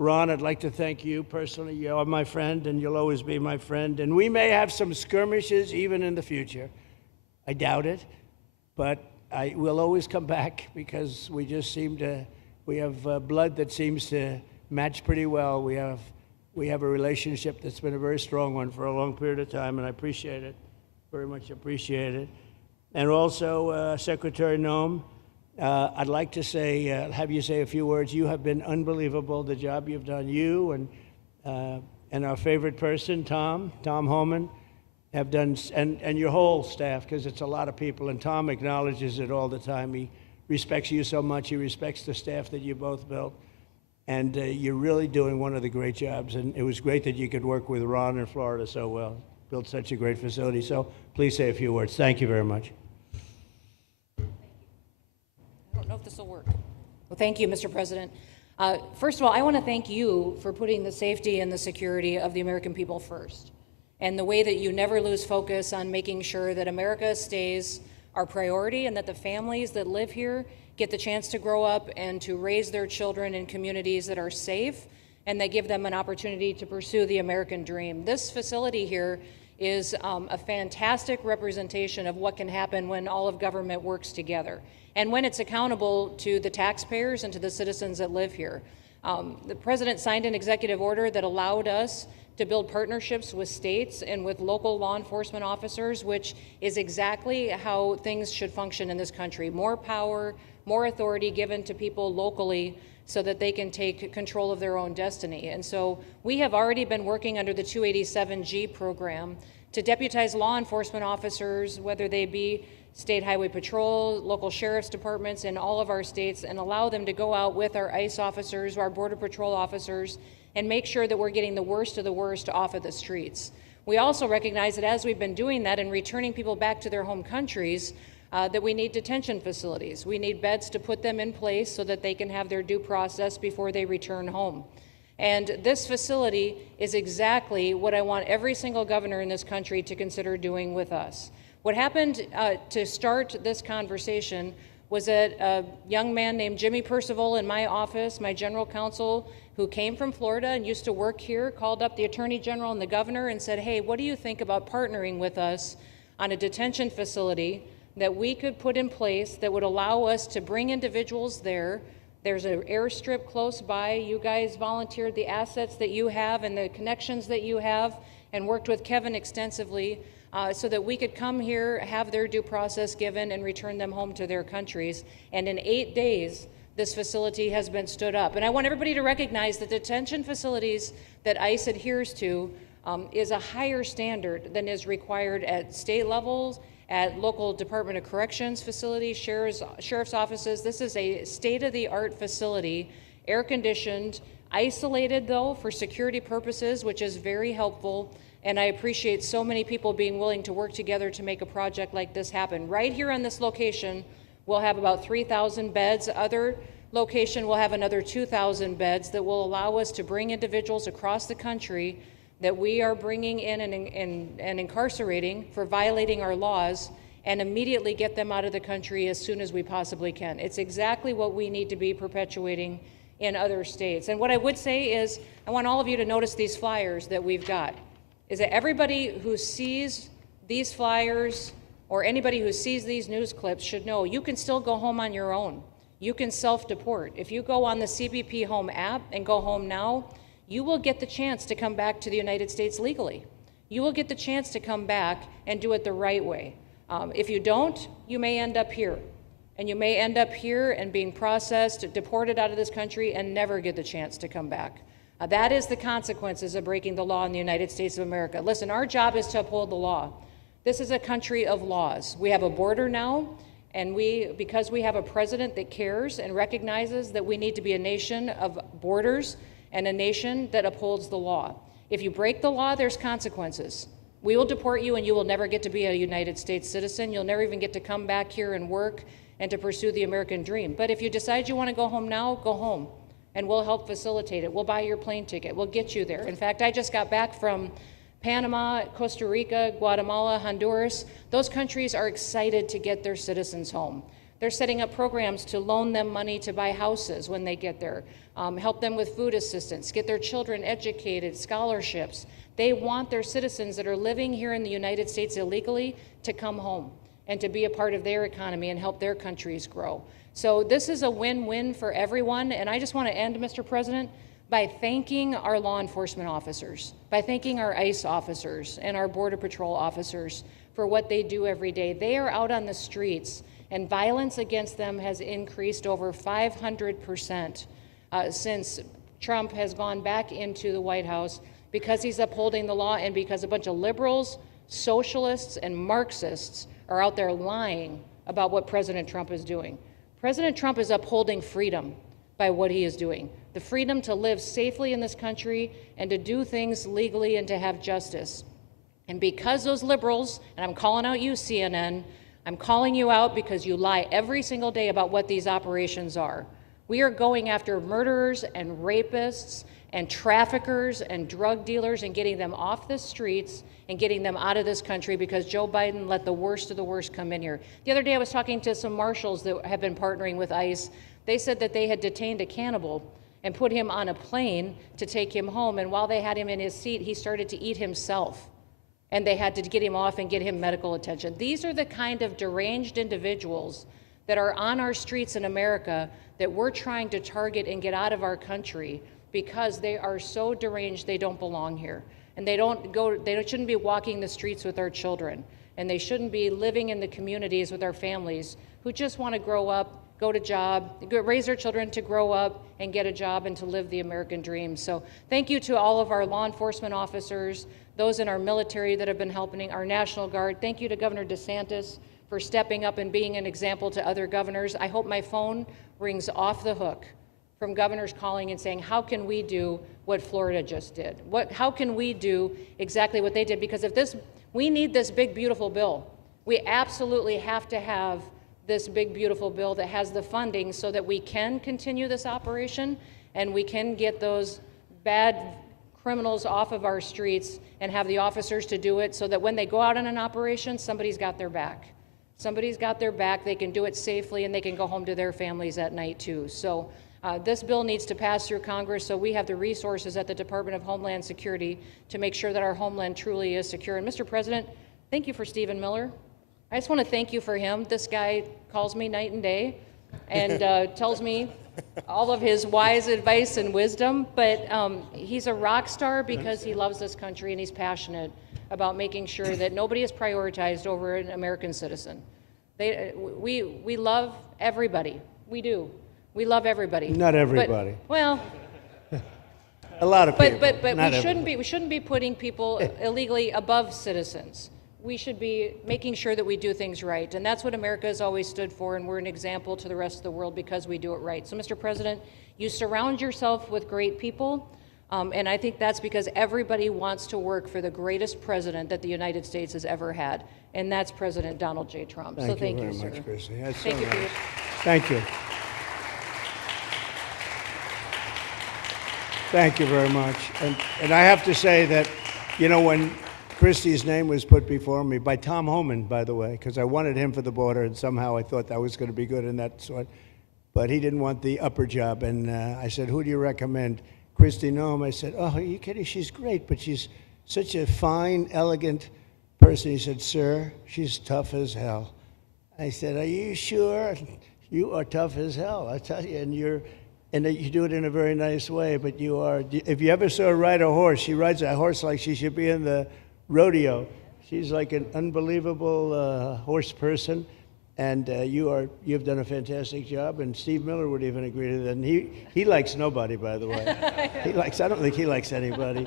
Ron, I'd like to thank you personally. You are my friend, and you'll always be my friend. And we may have some skirmishes even in the future. I doubt it, but we'll always come back because we just we have blood that seems to match pretty well. We have a relationship that's been a very strong one for a long period of time, and I appreciate it, very much appreciate it. And also, Secretary Noem, I'd like to have you say a few words. You have been unbelievable, the job you've done, you and our favorite person, Tom Homan. have done, and your whole staff, because it's a lot of people, and Tom acknowledges it all the time. He respects you so much. He respects the staff that you both built. And you're really doing one of the great jobs. And it was great that you could work with Ron in Florida so well. Built such a great facility. So please say a few words. Thank you very much. I don't know if this will work. Well, thank you, Mr. President. First of all, I want to thank you for putting the safety and the security of the American people first, and the way that you never lose focus on making sure that America stays our priority and that the families that live here get the chance to grow up and to raise their children in communities that are safe and that give them an opportunity to pursue the American dream. This facility here is a fantastic representation of what can happen when all of government works together and when it's accountable to the taxpayers and to the citizens that live here. The president signed an executive order that allowed us to build partnerships with states and with local law enforcement officers, which is exactly how things should function in this country. More power, more authority given to people locally so that they can take control of their own destiny. And so we have already been working under the 287G program to deputize law enforcement officers, whether they be state highway patrol, local sheriff's departments in all of our states, and allow them to go out with our ICE officers, our border patrol officers, and make sure that we're getting the worst of the worst off of the streets. We also recognize that as we've been doing that and returning people back to their home countries, that we need detention facilities. We need beds to put them in place so that they can have their due process before they return home. And this facility is exactly what I want every single governor in this country to consider doing with us. What happened to start this conversation was that a young man named Jimmy Percival in my office, my general counsel, who came from Florida and used to work here, called up the Attorney General and the governor and said, hey, what do you think about partnering with us on a detention facility that we could put in place that would allow us to bring individuals there? There's an airstrip close by. You guys volunteered the assets that you have and the connections that you have and worked with Kevin extensively so that we could come here, have their due process given, and return them home to their countries. And in 8 days, this facility has been stood up. And I want everybody to recognize that detention facilities that ICE adheres to is a higher standard than is required at state levels, at local Department of Corrections facilities, sheriff's offices. This is a state-of-the-art facility, air-conditioned, isolated though for security purposes, which is very helpful. And I appreciate so many people being willing to work together to make a project like this happen. Right here on this location, we'll have about 3,000 beds. Other location will have another 2,000 beds that will allow us to bring individuals across the country that we are bringing in and incarcerating for violating our laws and immediately get them out of the country as soon as we possibly can. It's exactly what we need to be perpetuating in other states. And what I would say is, I want all of you to notice these flyers that we've got, is that everybody who sees these flyers or anybody who sees these news clips should know you can still go home on your own. You can self-deport. If you go on the CBP Home app and go home now, you will get the chance to come back to the United States legally. You will get the chance to come back and do it the right way. If you don't, you may end up here. And you may end up here and being processed, deported out of this country, and never get the chance to come back. That is the consequences of breaking the law in the United States of America. Listen, our job is to uphold the law. This is a country of laws. We have a border now, and because we have a president that cares and recognizes that we need to be a nation of borders and a nation that upholds the law. If you break the law, there's consequences. We will deport you and you will never get to be a United States citizen. You'll never even get to come back here and work and to pursue the American dream. But if you decide you want to go home now, go home. And we'll help facilitate it. We'll buy your plane ticket. We'll get you there. In fact, I just got back from Panama, Costa Rica, Guatemala, Honduras. Those countries are excited to get their citizens home. They're setting up programs to loan them money to buy houses when they get there, help them with food assistance, get their children educated, scholarships. They want their citizens that are living here in the United States illegally to come home and to be a part of their economy and help their countries grow. So this is a win-win for everyone, and I just want to end, Mr. President, by thanking our law enforcement officers, by thanking our ICE officers and our Border Patrol officers for what they do every day. They are out on the streets, and violence against them has increased over 500% since Trump has gone back into the White House because he's upholding the law and because a bunch of liberals socialists and Marxists are out there lying about what President Trump is doing. President Trump is upholding freedom by what he is doing. The freedom to live safely in this country and to do things legally and to have justice. And because those liberals, and I'm calling out you, CNN, I'm calling you out because you lie every single day about what these operations are. We are going after murderers and rapists and traffickers and drug dealers and getting them off the streets and getting them out of this country because Joe Biden let the worst of the worst come in here. The other day I was talking to some marshals that have been partnering with ICE. They said that they had detained a cannibal and put him on a plane to take him home, and while they had him in his seat, he started to eat himself. And they had to get him off and get him medical attention. These are the kind of deranged individuals that are on our streets in America that we're trying to target and get out of our country because they are so deranged they don't belong here. And they shouldn't be walking the streets with our children. And they shouldn't be living in the communities with our families who just want to grow up, go to job, raise their children to grow up and get a job and to live the American dream. So thank you to all of our law enforcement officers, those in our military that have been helping, our National Guard. Thank you to Governor DeSantis for stepping up and being an example to other governors. I hope my phone rings off the hook from governors calling and saying, how can we do what Florida just did? How can we do exactly what they did? Because we need this big, beautiful bill. We absolutely have to have this big, beautiful bill that has the funding so that we can continue this operation and we can get those bad criminals off of our streets and have the officers to do it so that when they go out on an operation, somebody's got their back. Somebody's got their back, they can do it safely, and they can go home to their families at night too. So this bill needs to pass through Congress so we have the resources at the Department of Homeland Security to make sure that our homeland truly is secure. And Mr. President, thank you for Stephen Miller. I just want to thank you for him. This guy calls me night and day and tells me all of his wise advice and wisdom, but he's a rock star because he loves this country and he's passionate about making sure that nobody is prioritized over an American citizen. We love everybody. We do. We love everybody. Not everybody. But, well, a lot of people. But we shouldn't be putting people illegally above citizens. We should be making sure that we do things right. And that's what America has always stood for, and we're an example to the rest of the world because we do it right. So, Mr. President, you surround yourself with great people, and I think that's because everybody wants to work for the greatest president that the United States has ever had, and that's President Donald J. Trump. Thank you very much, Chrissy. That's so nice. Thank you. Thank you very much. And I have to say that, you know, when Christie's name was put before me by Tom Homan, by the way, because I wanted him for the border, and somehow I thought that was going to be good in that sort. But he didn't want the upper job, and I said, who do you recommend? Christie Noem. I said, oh, are you kidding? She's great, but she's such a fine, elegant person. He said, sir, she's tough as hell. I said, are you sure? You are tough as hell, I tell you, and you do it in a very nice way, but you are. If you ever saw her ride a horse, she rides a horse like she should be in the rodeo. She's like an unbelievable horse person, and you've done a fantastic job. And Steve Miller would even agree to that. And he likes nobody, by the way. I don't think he likes anybody.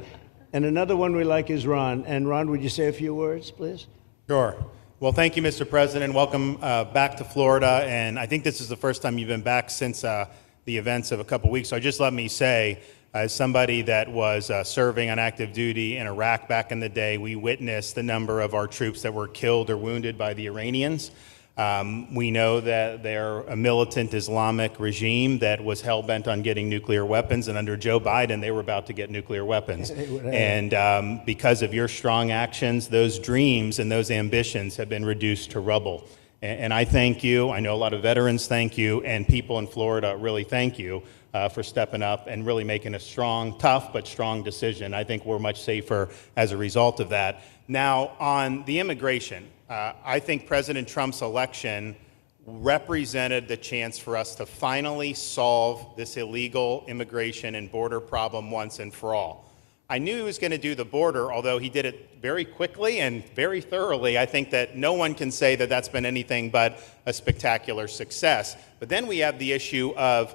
And another one we like is Ron. And Ron, would you say a few words, please? Sure. Well, thank you, Mr. President. Welcome back to Florida. And I think this is the first time you've been back since the events of a couple weeks. So just let me say, as somebody that was serving on active duty in Iraq back in the day, we witnessed the number of our troops that were killed or wounded by the Iranians. We know that they're a militant Islamic regime that was hell-bent on getting nuclear weapons, and under Joe Biden, they were about to get nuclear weapons. And because of your strong actions, those dreams and those ambitions have been reduced to rubble. And I thank you. I know a lot of veterans thank you, and people in Florida really thank you for stepping up and really making a strong, tough, but strong decision. I think we're much safer as a result of that. Now, on the immigration, I think President Trump's election represented the chance for us to finally solve this illegal immigration and border problem once and for all. I knew he was going to do the border, although he did it very quickly and very thoroughly. I think that no one can say that that's been anything but a spectacular success. But then we have the issue of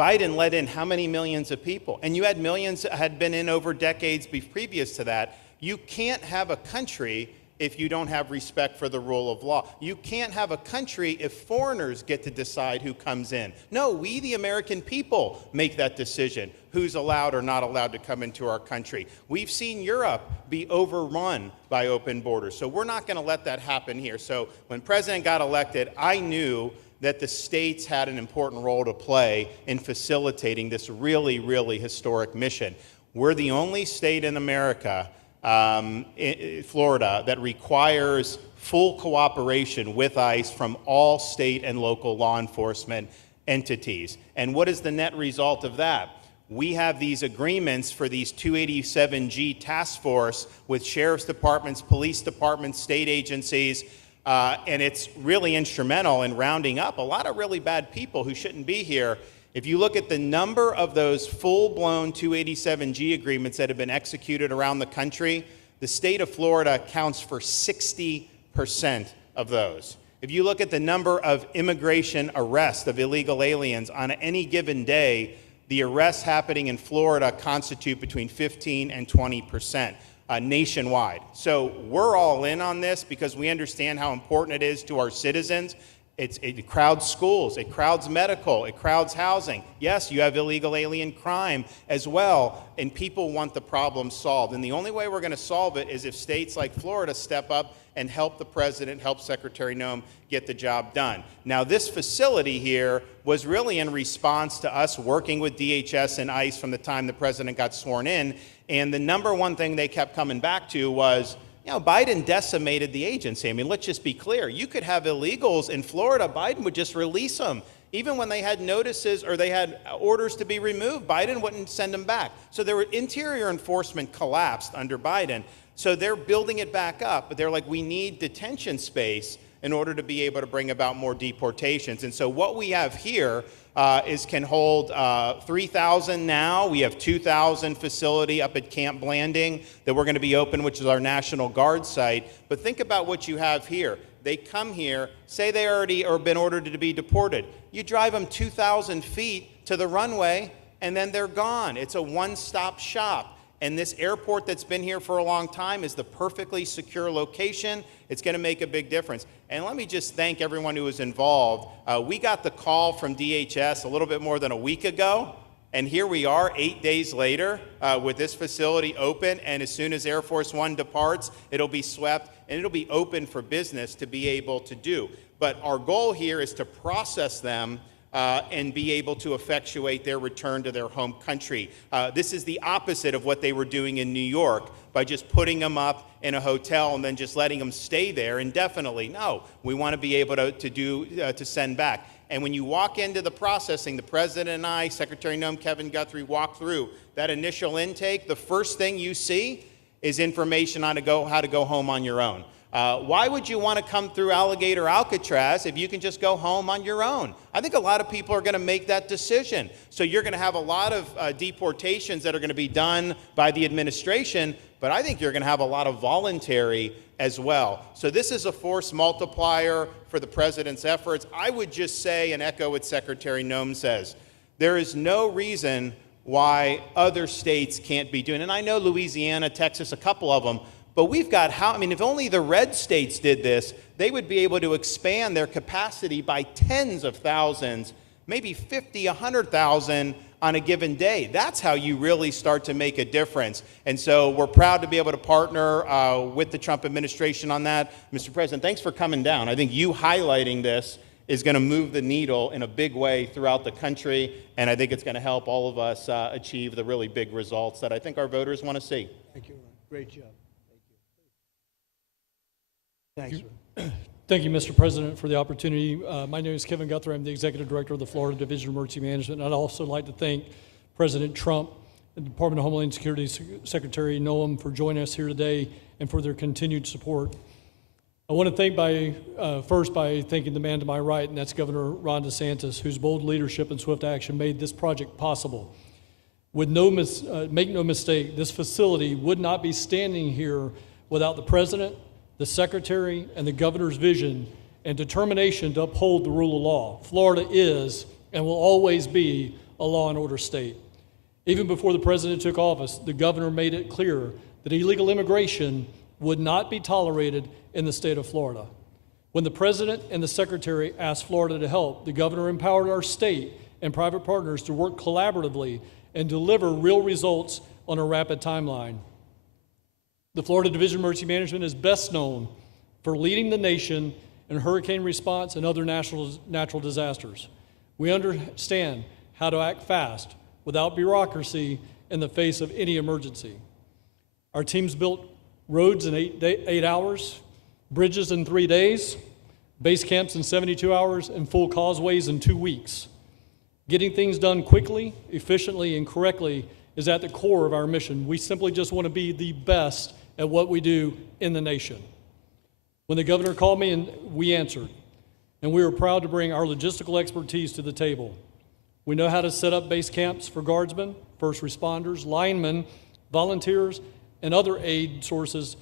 Biden let in how many millions of people? And you had millions that had been in over decades previous to that. You can't have a country if you don't have respect for the rule of law. You can't have a country if foreigners get to decide who comes in. No, we, the American people, make that decision, who's allowed or not allowed to come into our country. We've seen Europe be overrun by open borders, so we're not going to let that happen here. So when President got elected, I knew that the states had an important role to play in facilitating this really, really historic mission. We're the only state in America, Florida, that requires full cooperation with ICE from all state and local law enforcement entities. And what is the net result of that? We have these agreements for these 287G task force with sheriff's departments, police departments, state agencies, and it's really instrumental in rounding up a lot of really bad people who shouldn't be here. If you look at the number of those full-blown 287G agreements that have been executed around the country, the state of Florida accounts for 60% of those. If you look at the number of immigration arrests of illegal aliens on any given day, the arrests happening in Florida constitute between 15 and 20%. Nationwide. So we're all in on this because we understand how important it is to our citizens. It crowds schools, it crowds medical, it crowds housing. Yes, you have illegal alien crime as well, and people want the problem solved. And the only way we're going to solve it is if states like Florida step up and help the president, help Secretary Noem get the job done. Now, this facility here was really in response to us working with DHS and ICE from the time the president got sworn in. And the number one thing they kept coming back to was, you know, Biden decimated the agency. I mean, let's just be clear. You could have illegals in Florida. Biden would just release them. Even when they had notices or they had orders to be removed, Biden wouldn't send them back. So their interior enforcement collapsed under Biden. So they're building it back up. But they're like, we need detention space in order to be able to bring about more deportations. And so what we have here can hold 3,000 now. We have 2,000 facility up at Camp Blanding that we're going to be open, which is our National Guard site. But think about what you have here. They come here, say they already or been ordered to be deported. You drive them 2,000 feet to the runway, and then they're gone. It's a one-stop shop. And this airport that's been here for a long time is the perfectly secure location. It's going to make a big difference. And let me just thank everyone who was involved. We got the call from DHS a little bit more than a week ago, and here we are 8 days later with this facility open, and as soon as Air Force One departs, it'll be swept, and it'll be open for business to be able to do. But our goal here is to process them and be able to effectuate their return to their home country. This is the opposite of what they were doing in New York by just putting them up in a hotel and then just letting them stay there indefinitely. No, we want to be able to send back. And when you walk into the processing, the president and I, Secretary Noem, Kevin Guthrie, walk through that initial intake. The first thing you see is information on how to go home on your own. Why would you want to come through Alligator Alcatraz if you can just go home on your own? I think a lot of people are going to make that decision. So you're going to have a lot of deportations that are going to be done by the administration, but I think you're going to have a lot of voluntary as well. So this is a force multiplier for the president's efforts. I would just say and echo what Secretary Noem says. There is no reason why other states can't be doing it. And I know Louisiana, Texas, a couple of them, but we've got if only the red states did this, they would be able to expand their capacity by tens of thousands, maybe 50, 100,000 on a given day. That's how you really start to make a difference. And so we're proud to be able to partner with the Trump administration on that. Mr. President, thanks for coming down. I think you highlighting this is going to move the needle in a big way throughout the country, and I think it's going to help all of us achieve the really big results that I think our voters want to see. Thank you, Ron. Great job. Thank you. Thanks, Ron. Thank you, Mr. President, for the opportunity. My name is Kevin Guthrie. I'm the Executive Director of the Florida Division of Emergency Management. And I'd also like to thank President Trump and the Department of Homeland Security Secretary Noem for joining us here today and for their continued support. I want to thank first by thanking the man to my right, and that's Governor Ron DeSantis, whose bold leadership and swift action made this project possible. Make no mistake, this facility would not be standing here without the President, the Secretary, and the Governor's vision and determination to uphold the rule of law. Florida is and will always be a law and order state. Even before the President took office, the Governor made it clear that illegal immigration would not be tolerated in the state of Florida. When the President and the Secretary asked Florida to help, the Governor empowered our state and private partners to work collaboratively and deliver real results on a rapid timeline. The Florida Division of Emergency Management is best known for leading the nation in hurricane response and other natural disasters. We understand how to act fast without bureaucracy in the face of any emergency. Our teams built roads in 8 hours, bridges in 3 days, base camps in 72 hours, and full causeways in 2 weeks. Getting things done quickly, efficiently, and correctly is at the core of our mission. We simply just want to be the best at what we do in the nation. When the governor called me, and we answered, and we were proud to bring our logistical expertise to the table. We know how to set up base camps for guardsmen, first responders, linemen, volunteers, and other aid sources,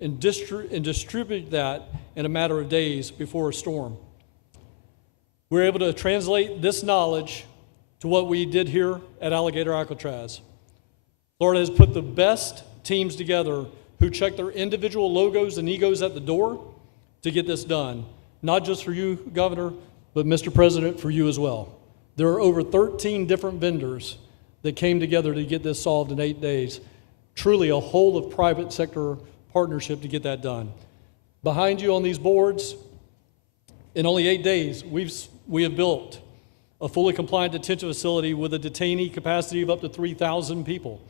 and distribute that in a matter of days before a storm. We're able to translate this knowledge to what we did here at Alligator Alcatraz. Florida has put the best teams together who check their individual logos and egos at the door to get this done. Not just for you, Governor, but Mr. President, for you as well. There are over 13 different vendors that came together to get this solved in 8 days. Truly a whole of private sector partnership to get that done. Behind you on these boards, in only 8 days, we have built a fully compliant detention facility with a detainee capacity of up to 3,000 people,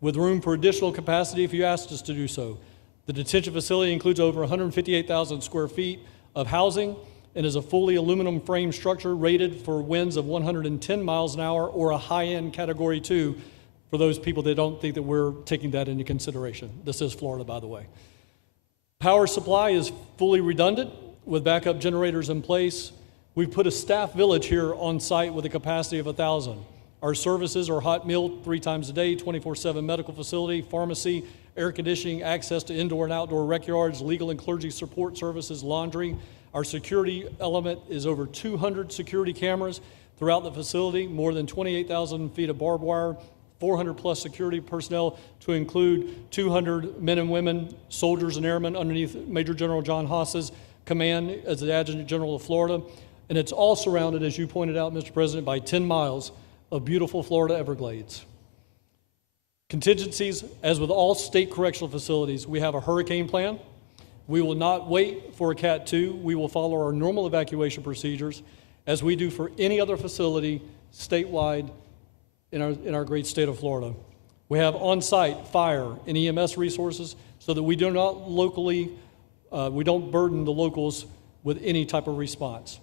with room for additional capacity if you asked us to do so. The detention facility includes over 158,000 square feet of housing and is a fully aluminum frame structure rated for winds of 110 miles an hour or a high-end Category 2 for those people that don't think that we're taking that into consideration. This is Florida, by the way. Power supply is fully redundant with backup generators in place. We've put a staff village here on site with a capacity of 1,000. Our services are hot meal 3 times a day, 24/7 medical facility, pharmacy, air conditioning, access to indoor and outdoor rec yards, legal and clergy support services, laundry. Our security element is over 200 security cameras throughout the facility, more than 28,000 feet of barbed wire, 400 plus security personnel to include 200 men and women, soldiers and airmen underneath Major General John Haas's command as the Adjutant General of Florida. And it's all surrounded, as you pointed out, Mr. President, by 10 miles of beautiful Florida Everglades. Contingencies, as with all state correctional facilities, we have a hurricane plan. We will not wait for a Cat 2. We will follow our normal evacuation procedures as we do for any other facility statewide in our great state of Florida. We have on-site fire and EMS resources so that we do not we don't burden the locals with any type of response.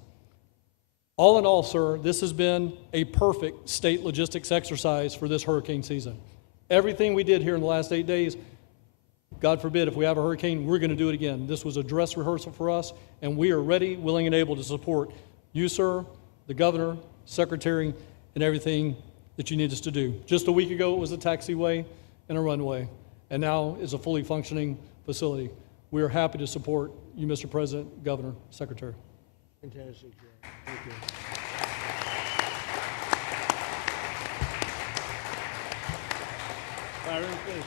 All in all, sir, this has been a perfect state logistics exercise for this hurricane season. Everything we did here in the last 8 days, God forbid, if we have a hurricane, we're going to do it again. This was a dress rehearsal for us, and we are ready, willing, and able to support you, sir, the governor, secretary, and everything that you need us to do. Just a week ago, it was a taxiway and a runway, and now is a fully functioning facility. We are happy to support you, Mr. President, Governor, Secretary. Fantastic, Joe. Thank you. Byron, please.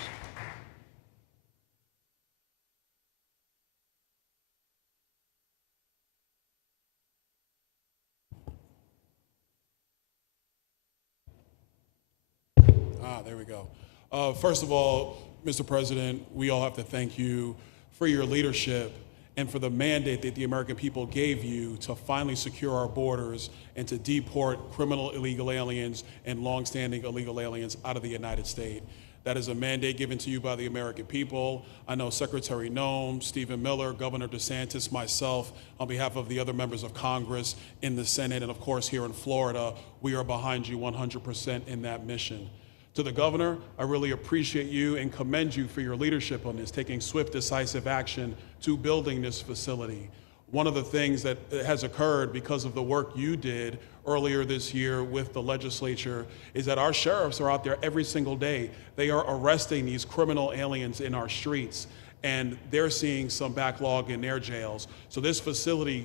There we go. First of all, Mr. President, we all have to thank you for your leadership and for the mandate that the American people gave you to finally secure our borders and to deport criminal illegal aliens and longstanding illegal aliens out of the United States. That is a mandate given to you by the American people. I know Secretary Noem, Stephen Miller, Governor DeSantis, myself, on behalf of the other members of Congress in the Senate, and of course here in Florida, we are behind you 100% in that mission. To the governor, I really appreciate you and commend you for your leadership on this, taking swift, decisive action to building this facility. One of the things that has occurred because of the work you did earlier this year with the legislature is that our sheriffs are out there every single day. They are arresting these criminal aliens in our streets, and they're seeing some backlog in their jails. So this facility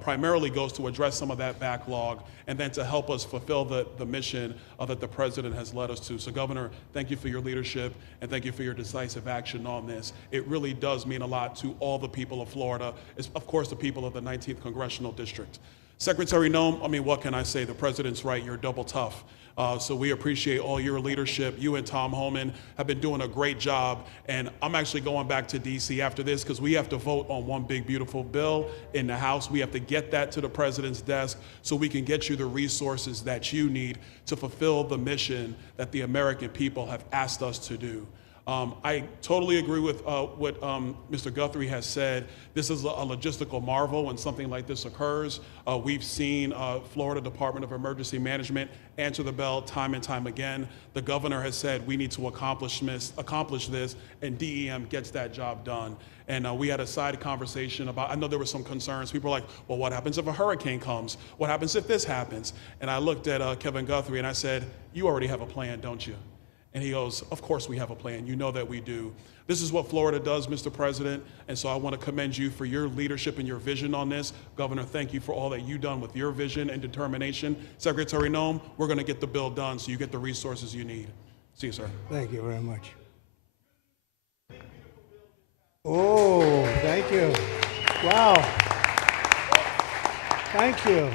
primarily goes to address some of that backlog and then to help us fulfill the mission that the president has led us to. So Governor, thank you for your leadership and thank you for your decisive action on this. It really does mean a lot to all the people of Florida, of course the people of the 19th Congressional District. Secretary Noem, I mean, what can I say? The president's right, you're double tough. So we appreciate all your leadership. You and Tom Homan have been doing a great job. And I'm actually going back to DC after this because we have to vote on one big, beautiful bill in the House. We have to get that to the president's desk so we can get you the resources that you need to fulfill the mission that the American people have asked us to do. I totally agree with what Mr. Guthrie has said. This is a logistical marvel when something like this occurs. We've seen Florida Department of Emergency Management answer the bell time and time again. The governor has said we need to accomplish this, and DEM gets that job done. And we had a side conversation about, I know there were some concerns. People were like, well, what happens if a hurricane comes? What happens if this happens? And I looked at Kevin Guthrie and I said, you already have a plan, don't you? And he goes, of course we have a plan. You know that we do. This is what Florida does, Mr. President. And so I want to commend you for your leadership and your vision on this. Governor, thank you for all that you've done with your vision and determination. Secretary Noem, we're going to get the bill done so you get the resources you need. See you, sir. Thank you very much. Oh, thank you. Wow. Thank you.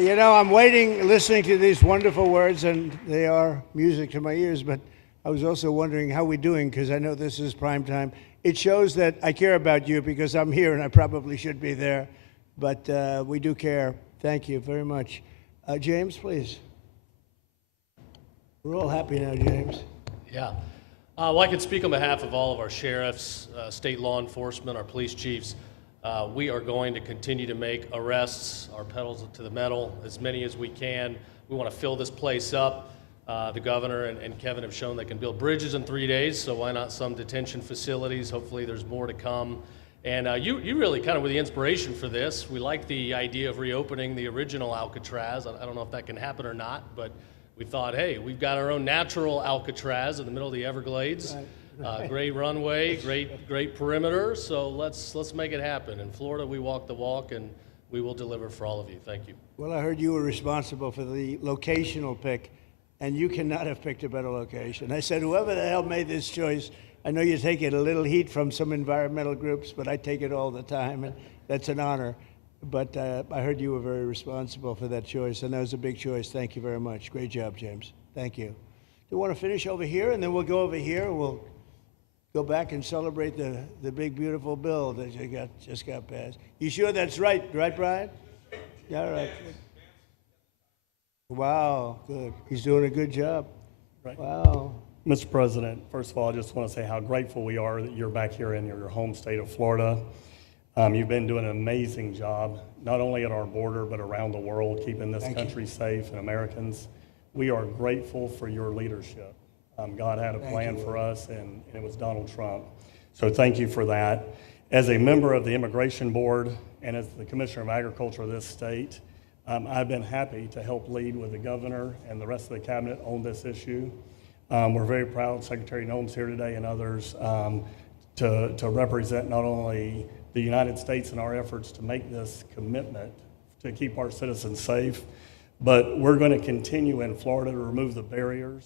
You know, I'm waiting, listening to these wonderful words, and they are music to my ears, but I was also wondering how we're doing, because I know this is prime time. It shows that I care about you, because I'm here, and I probably should be there, but we do care. Thank you very much. James, please. We're all happy now, James. Yeah. Well, I can speak on behalf of all of our sheriffs, state law enforcement, our police chiefs. We are going to continue to make arrests, our pedals to the metal, as many as we can. We want to fill this place up. The governor and Kevin have shown they can build bridges in 3 days, so why not some detention facilities? Hopefully there's more to come. And you really kind of were the inspiration for this. We like the idea of reopening the original Alcatraz. I don't know if that can happen or not, but we thought, hey, we've got our own natural Alcatraz in the middle of the Everglades. Right. Great runway, great perimeter, so let's make it happen. In Florida, we walk the walk, and we will deliver for all of you. Thank you. Well, I heard you were responsible for the locational pick, and you cannot have picked a better location. I said, whoever the hell made this choice, I know you take it a little heat from some environmental groups, but I take it all the time, and that's an honor. But I heard you were very responsible for that choice, and that was a big choice. Thank you very much. Great job, James. Thank you. Do you want to finish over here, and then we'll go over here? We'll go back and celebrate the big, beautiful bill that you just got passed. You sure that's right? Right, Brian? Yeah, all right. Wow, good. He's doing a good job. Right. Wow. Mr. President, first of all, I just want to say how grateful we are that you're back here in your home state of Florida. You've been doing an amazing job, not only at our border, but around the world, keeping this country safe and Americans. We are grateful for your leadership. God had a plan for us, and it was Donald Trump. So thank you for that. As a member of the Immigration Board and as the Commissioner of Agriculture of this state, I've been happy to help lead with the governor and the rest of the cabinet on this issue. We're very proud Secretary Noem's here today and others to represent not only the United States in our efforts to make this commitment to keep our citizens safe, but we're going to continue in Florida to remove the barriers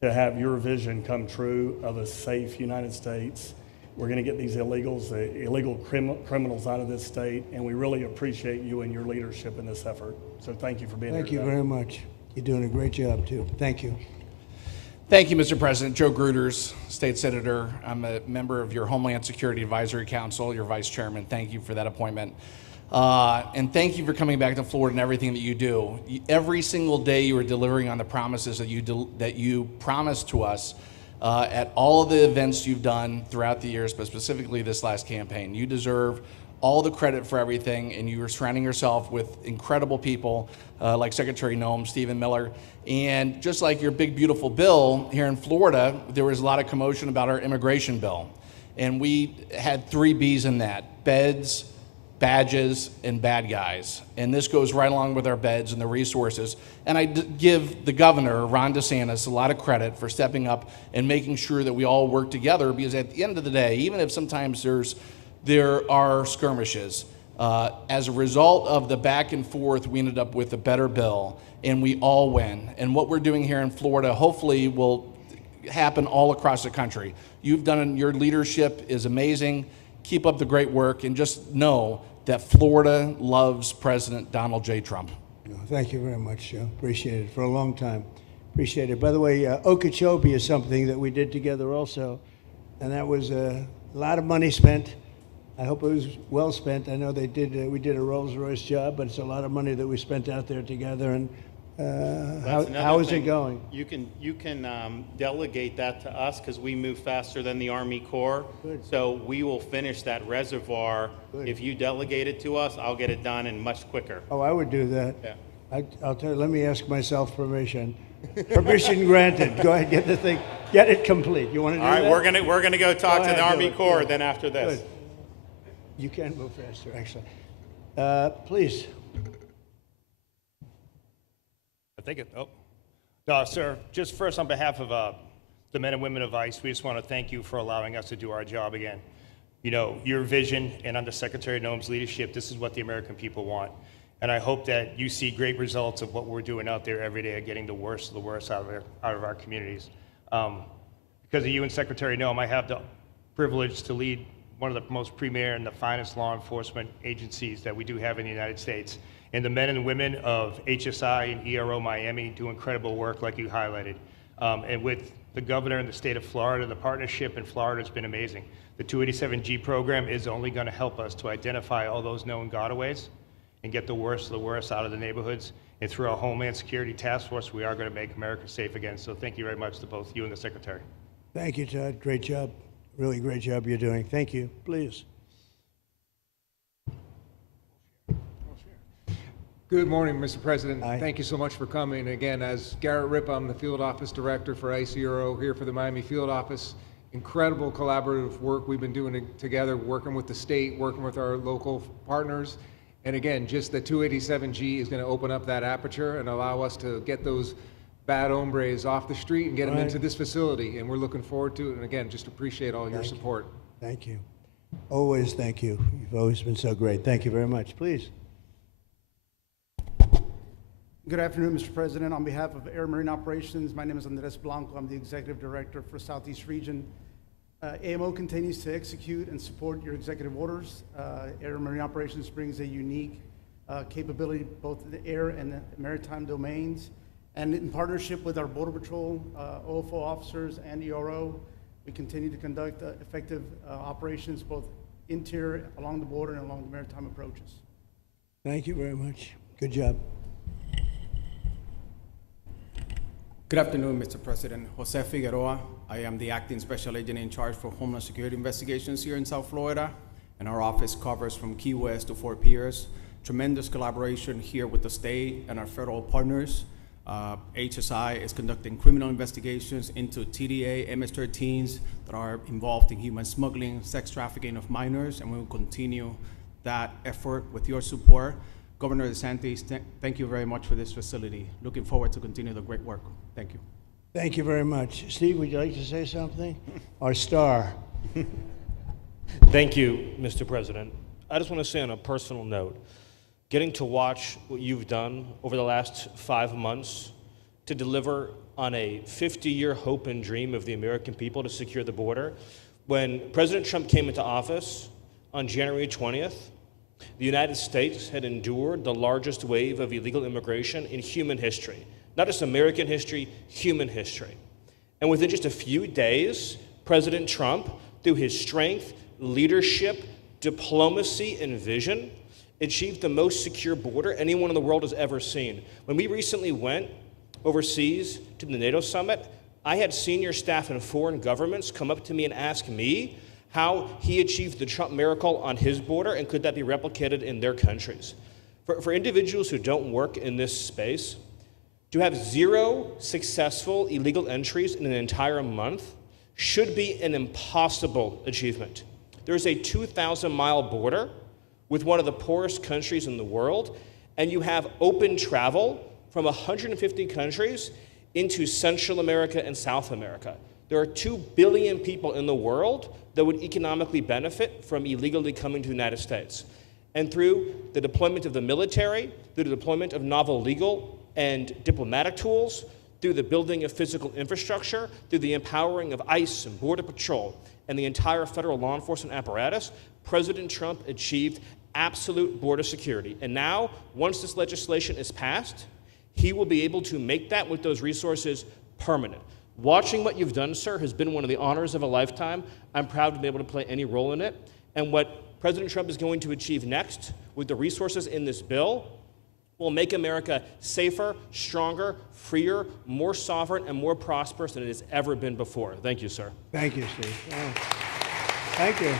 to have your vision come true of a safe United States. We're going to get these illegals, the illegal criminals out of this state, and we really appreciate you and your leadership in this effort. So thank you for being here today. Thank you very much. You're doing a great job, too. Thank you. Thank you, Mr. President. Joe Gruters, State Senator. I'm a member of your Homeland Security Advisory Council, your Vice Chairman. Thank you for that appointment. And thank you for coming back to Florida and everything that you do. Every single day you are delivering on the promises that you promised to us at all of the events you've done throughout the years, but specifically this last campaign. You deserve all the credit for everything, and you are surrounding yourself with incredible people like Secretary Noem, Stephen Miller, and just like your big, beautiful bill here in Florida, there was a lot of commotion about our immigration bill. And we had 3 B's in that: beds, badges, and bad guys. And this goes right along with our beds and the resources. And I give the governor, Ron DeSantis, a lot of credit for stepping up and making sure that we all work together, because at the end of the day, even if sometimes there's there are skirmishes. As a result of the back and forth, we ended up with a better bill, and we all win. And what we're doing here in Florida hopefully will happen all across the country. Your leadership is amazing. Keep up the great work, and just know that Florida loves President Donald J. Trump. Thank you very much, Joe. Appreciate it for a long time. Appreciate it. By the way, Okeechobee is something that we did together also, and that was a lot of money spent. I hope it was well spent. I know we did a Rolls-Royce job, but it's a lot of money that we spent out there together. And how is it going? You can delegate that to us because we move faster than the Army Corps. Good. So we will finish that reservoir. Good. If you delegate it to us, I'll get it done and much quicker. Oh, I would do that. Yeah. I'll tell you, let me ask myself permission. Permission granted. Go ahead, get the thing, get it complete. You want to do that? All right, we're gonna go talk to ahead, the do Army it. Corps Yeah. then after this. Good. You can move faster, actually. Please. Sir, just first on behalf of the men and women of ICE, we just want to thank you for allowing us to do our job again. You know, your vision and under Secretary Noem's leadership, this is what the American people want. And I hope that you see great results of what we're doing out there every day of getting the worst of the worst out of our communities. Because of you and Secretary Noem, I have the privilege to lead one of the most premier and the finest law enforcement agencies that we do have in the United States. And the men and women of HSI and ERO Miami do incredible work like you highlighted. And with the governor in the state of Florida, the partnership in Florida has been amazing. The 287G program is only going to help us to identify all those known gotaways and get the worst of the worst out of the neighborhoods. And through our Homeland Security Task Force, we are going to make America safe again. So thank you very much to both you and the Secretary. Thank you, Todd. Great job. Really great job you're doing. Thank you. Please. Good morning, Mr. President. Hi. Thank you so much for coming. Again, as Garrett Ripp, I'm the Field Office Director for ICRO here for the Miami Field Office. Incredible collaborative work we've been doing together, working with the state, working with our local partners. And again, just the 287G is going to open up that aperture and allow us to get those bad hombres off the street and get them into this facility. And we're looking forward to it. And again, just appreciate all your support. Thank you. Always thank you. You've always been so great. Thank you very much. Please. Good afternoon, Mr. President. On behalf of Air Marine Operations, my name is Andres Blanco. I'm the Executive Director for Southeast Region. AMO continues to execute and support your executive orders. Air Marine Operations brings a unique capability both in the air and the maritime domains. And in partnership with our Border Patrol, OFO officers, and ERO, we continue to conduct effective operations both interior, along the border, and along the maritime approaches. Thank you very much. Good job. Good afternoon, Mr. President. Jose Figueroa. I am the Acting Special Agent in charge for Homeland Security Investigations here in South Florida, and our office covers from Key West to Fort Pierce. Tremendous collaboration here with the state and our federal partners. HSI is conducting criminal investigations into TDA, MS-13s that are involved in human smuggling, sex trafficking of minors, and we will continue that effort with your support. Governor DeSantis, thank you very much for this facility. Looking forward to continue the great work. Thank you. Thank you very much. Steve, would you like to say something? Our star. Thank you, Mr. President. I just want to say on a personal note, getting to watch what you've done over the last 5 months to deliver on a 50-year hope and dream of the American people to secure the border. When President Trump came into office on January 20th, the United States had endured the largest wave of illegal immigration in human history. Not just American history, human history. And within just a few days, President Trump, through his strength, leadership, diplomacy, and vision, achieved the most secure border anyone in the world has ever seen. When we recently went overseas to the NATO summit, I had senior staff in foreign governments come up to me and ask me how he achieved the Trump miracle on his border and could that be replicated in their countries. For individuals who don't work in this space, to have 0 successful illegal entries in an entire month should be an impossible achievement. There's a 2,000-mile border with one of the poorest countries in the world, and you have open travel from 150 countries into Central America and South America. There are 2 billion people in the world that would economically benefit from illegally coming to the United States. And through the deployment of the military, through the deployment of novel legal and diplomatic tools, through the building of physical infrastructure, through the empowering of ICE and Border Patrol, and the entire federal law enforcement apparatus, President Trump achieved absolute border security. And now, once this legislation is passed, he will be able to make that with those resources permanent. Watching what you've done, sir, has been one of the honors of a lifetime. I'm proud to be able to play any role in it. And what President Trump is going to achieve next with the resources in this bill will make America safer, stronger, freer, more sovereign, and more prosperous than it has ever been before. Thank you, sir. Thank you, Steve. Oh. Thank you.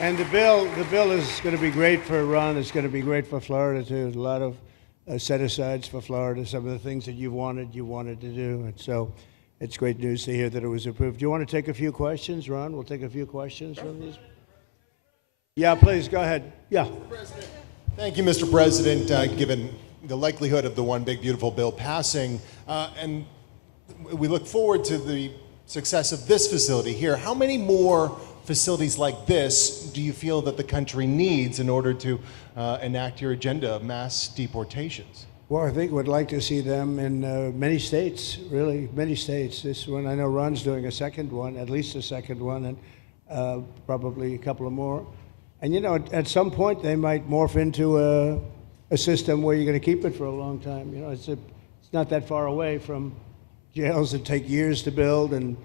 And the bill is going to be great for Ron. It's going to be great for Florida, too. A lot of set-asides for Florida, some of the things that you wanted to do. And so it's great news to hear that it was approved. Do you want to take a few questions, Ron? We'll take a few questions from these. Yeah, please, go ahead. Yeah. Thank you, Mr. President. Given the likelihood of the One Big Beautiful Bill passing, and we look forward to the success of this facility here, how many more facilities like this do you feel that the country needs in order to enact your agenda of mass deportations? Well, I think we'd like to see them in many states, really, many states. This one, I know Ron's doing a second one, at least a second one, and probably a couple of more. And you know, at some point they might morph into a system where you're going to keep it for a long time. You know, it's not that far away from jails that take years to build, and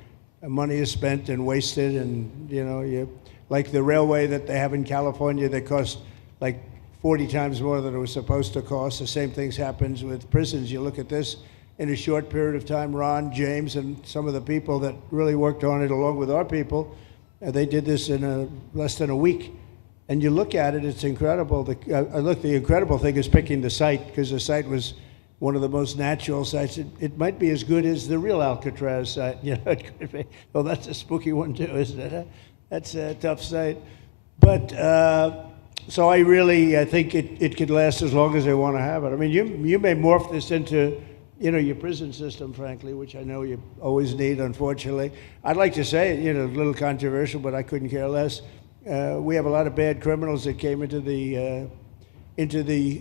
money is spent and wasted, and you know, like the railway that they have in California that costs like 40 times more than it was supposed to cost. The same things happens with prisons. You look at this in a short period of time. Ron, James, and some of the people that really worked on it along with our people, they did this in less than a week. And you look at it, it's incredible. The incredible thing is picking the site, because the site was one of the most natural sites. It might be as good as the real Alcatraz site. You know, it could be. Well, that's a spooky one too, isn't it? That's a tough site. But so I think it could last as long as they want to have it. I mean, you may morph this into, you know, your prison system, frankly, which I know you always need, unfortunately. I'd like to say, you know, a little controversial, but I couldn't care less. We have a lot of bad criminals that came into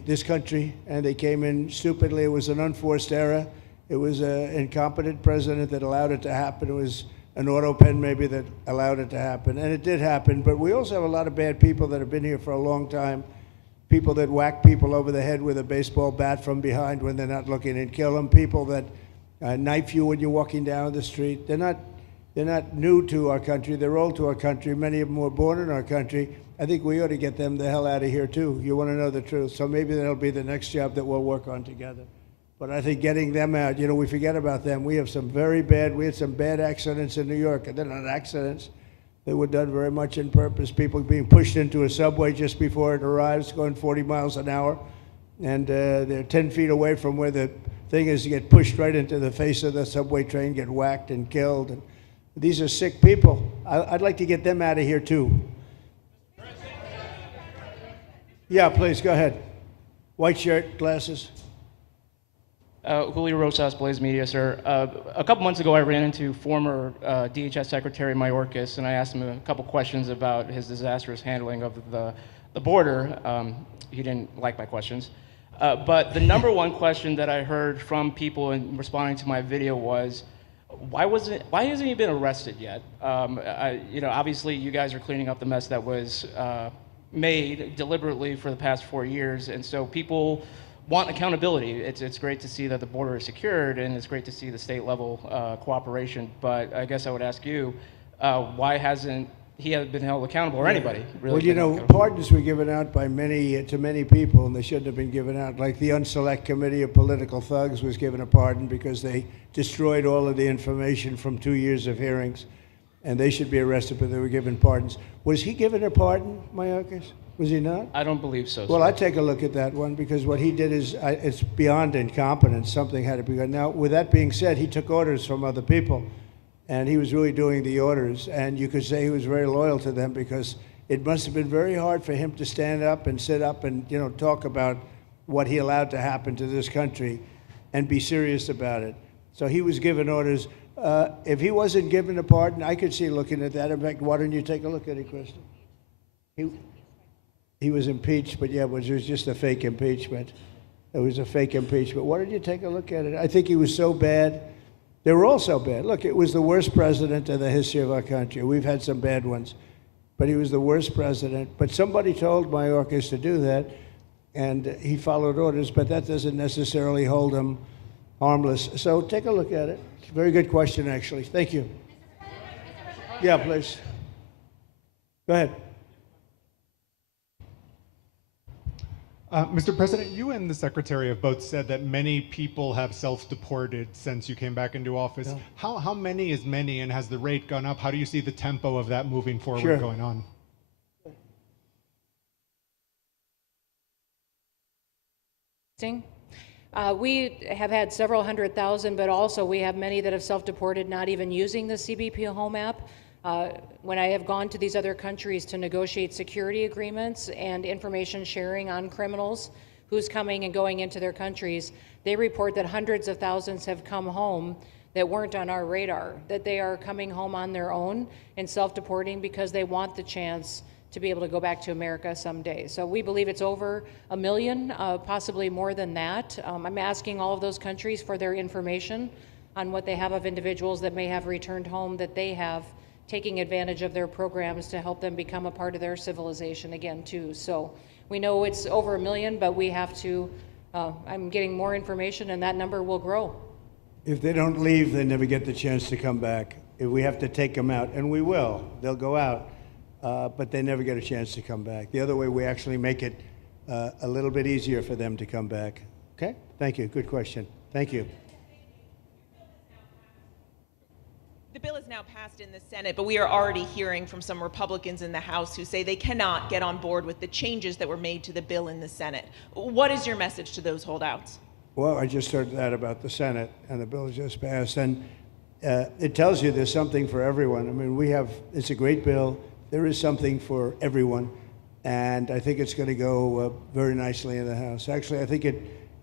this country, and they came in stupidly. It was an unforced error. It was an incompetent president that allowed it to happen. It was an auto pen maybe that allowed it to happen, and it did happen. But we also have a lot of bad people that have been here for a long time, people that whack people over the head with a baseball bat from behind when they're not looking and kill them, people that knife you when you're walking down the street. They're not new to our country. They're old to our country. Many of them were born in our country. I think we ought to get them the hell out of here, too. You want to know the truth. So maybe that'll be the next job that we'll work on together. But I think getting them out, you know, we forget about them. We had some bad accidents in New York. And they're not accidents. They were done very much on purpose. People being pushed into a subway just before it arrives, going 40 miles an hour. And they're 10 feet away from where the thing is. You get pushed right into the face of the subway train, get whacked and killed. And these are sick people. I'd like to get them out of here, too. Yeah, please, go ahead. White shirt, glasses. Julio Rosas, Blaze Media, sir. A couple months ago, I ran into former DHS Secretary Mayorkas, and I asked him a couple questions about his disastrous handling of the border. He didn't like my questions. But the number one question that I heard from people in responding to my video was, why hasn't he been arrested yet? You know, obviously, you guys are cleaning up the mess that was made deliberately for the past 4 years, and so people want accountability. It's great to see that the border is secured, and it's great to see the state level cooperation. But I guess I would ask you, why hasn't he been held accountable, or anybody really? Well, you know, pardons were given out by to many people, and they shouldn't have been given out. Like the Unselect Committee of Political Thugs was given a pardon because they destroyed all of the information from 2 years of hearings, and they should be arrested, but they were given pardons. Was he given a pardon, Mayorkas? Was he not? I don't believe so. Well, I'd take a look at that one, because what he did is it's beyond incompetence. Something had to be done. Now, with that being said, he took orders from other people, and he was really doing the orders, and you could say he was very loyal to them, because it must have been very hard for him to stand up and sit up and, you know, talk about what he allowed to happen to this country and be serious about it. So he was given orders. If he wasn't given a pardon, I could see looking at that. In fact, why don't you take a look at it, Kristen? He was impeached, but yeah, it was just a fake impeachment. It was a fake impeachment. Why don't you take a look at it? I think he was so bad. They were all so bad. Look, it was the worst president in the history of our country. We've had some bad ones, but he was the worst president. But somebody told Mayorkas to do that, and he followed orders, but that doesn't necessarily hold him harmless. So take a look at it. Very good question, actually. Thank you. Yeah, please. Go ahead. Mr. President, you and the Secretary have both said that many people have self-deported since you came back into office. Yeah. How many is many, and has the rate gone up? How do you see the tempo of that moving forward going on? We have had several 100,000, but also we have many that have self-deported, not even using the CBP Home app. When I have gone to these other countries to negotiate security agreements and information sharing on criminals, who's coming and going into their countries, they report that hundreds of thousands have come home that weren't on our radar, that they are coming home on their own and self-deporting because they want the chance to be able to go back to America someday. So we believe it's over 1 million, possibly more than that. I'm asking all of those countries for their information on what they have of individuals that may have returned home, that they have taking advantage of their programs to help them become a part of their civilization again too. So we know it's over 1 million, but we have to, I'm getting more information and that number will grow. If they don't leave, they never get the chance to come back. If we have to take them out, and we will, they'll go out, but they never get a chance to come back. The other way, we actually make it a little bit easier for them to come back. Okay, thank you, good question. Thank you. The bill is now passed in the Senate, but we are already hearing from some Republicans in the House who say they cannot get on board with the changes that were made to the bill in the Senate. What is your message to those holdouts? Well, I just heard that about the Senate, and the bill just passed, and it tells you there's something for everyone. I mean, it's a great bill. There is something for everyone, and I think it's going to go very nicely in the House. Actually, I think it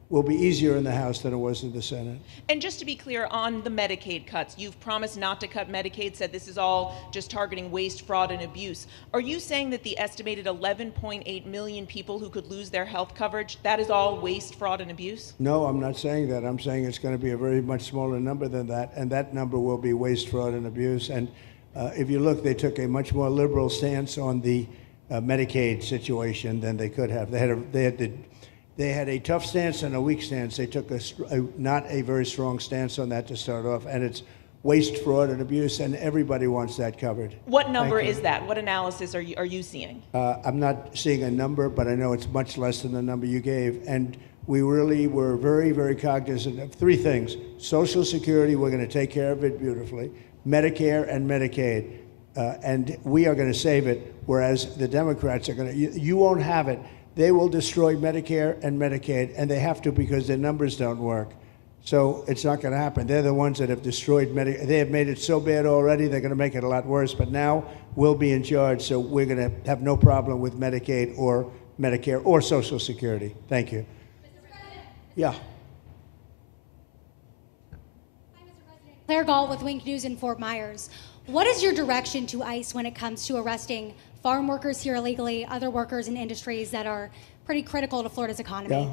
will be easier in the House than it was in the Senate. And just to be clear, on the Medicaid cuts, you've promised not to cut Medicaid, said this is all just targeting waste, fraud, and abuse. Are you saying that the estimated 11.8 million people who could lose their health coverage, that is all waste, fraud, and abuse? No, I'm not saying that. I'm saying it's going to be a very much smaller number than that, and that number will be waste, fraud, and abuse. And if you look, they took a much more liberal stance on the Medicaid situation than they could have. They had a tough stance and a weak stance. They took not a very strong stance on that to start off, and it's waste, fraud, and abuse, and everybody wants that covered. What number is that? What analysis are you seeing? I'm not seeing a number, but I know it's much less than the number you gave, and we really were very, very cognizant of three things. Social Security, we're going to take care of it beautifully. Medicare and Medicaid, and we are going to save it, whereas the Democrats are going to, you won't have it. They will destroy Medicare and Medicaid, and they have to because their numbers don't work. So it's not going to happen. They're the ones that have destroyed Medicare. They have made it so bad already, they're going to make it a lot worse. But now we'll be in charge, so we're going to have no problem with Medicaid or Medicare or Social Security. Thank you. Yeah. Claire Gall with Wink News in Fort Myers. What is your direction to ICE when it comes to arresting farm workers here illegally, other workers in industries that are pretty critical to Florida's economy? Yeah.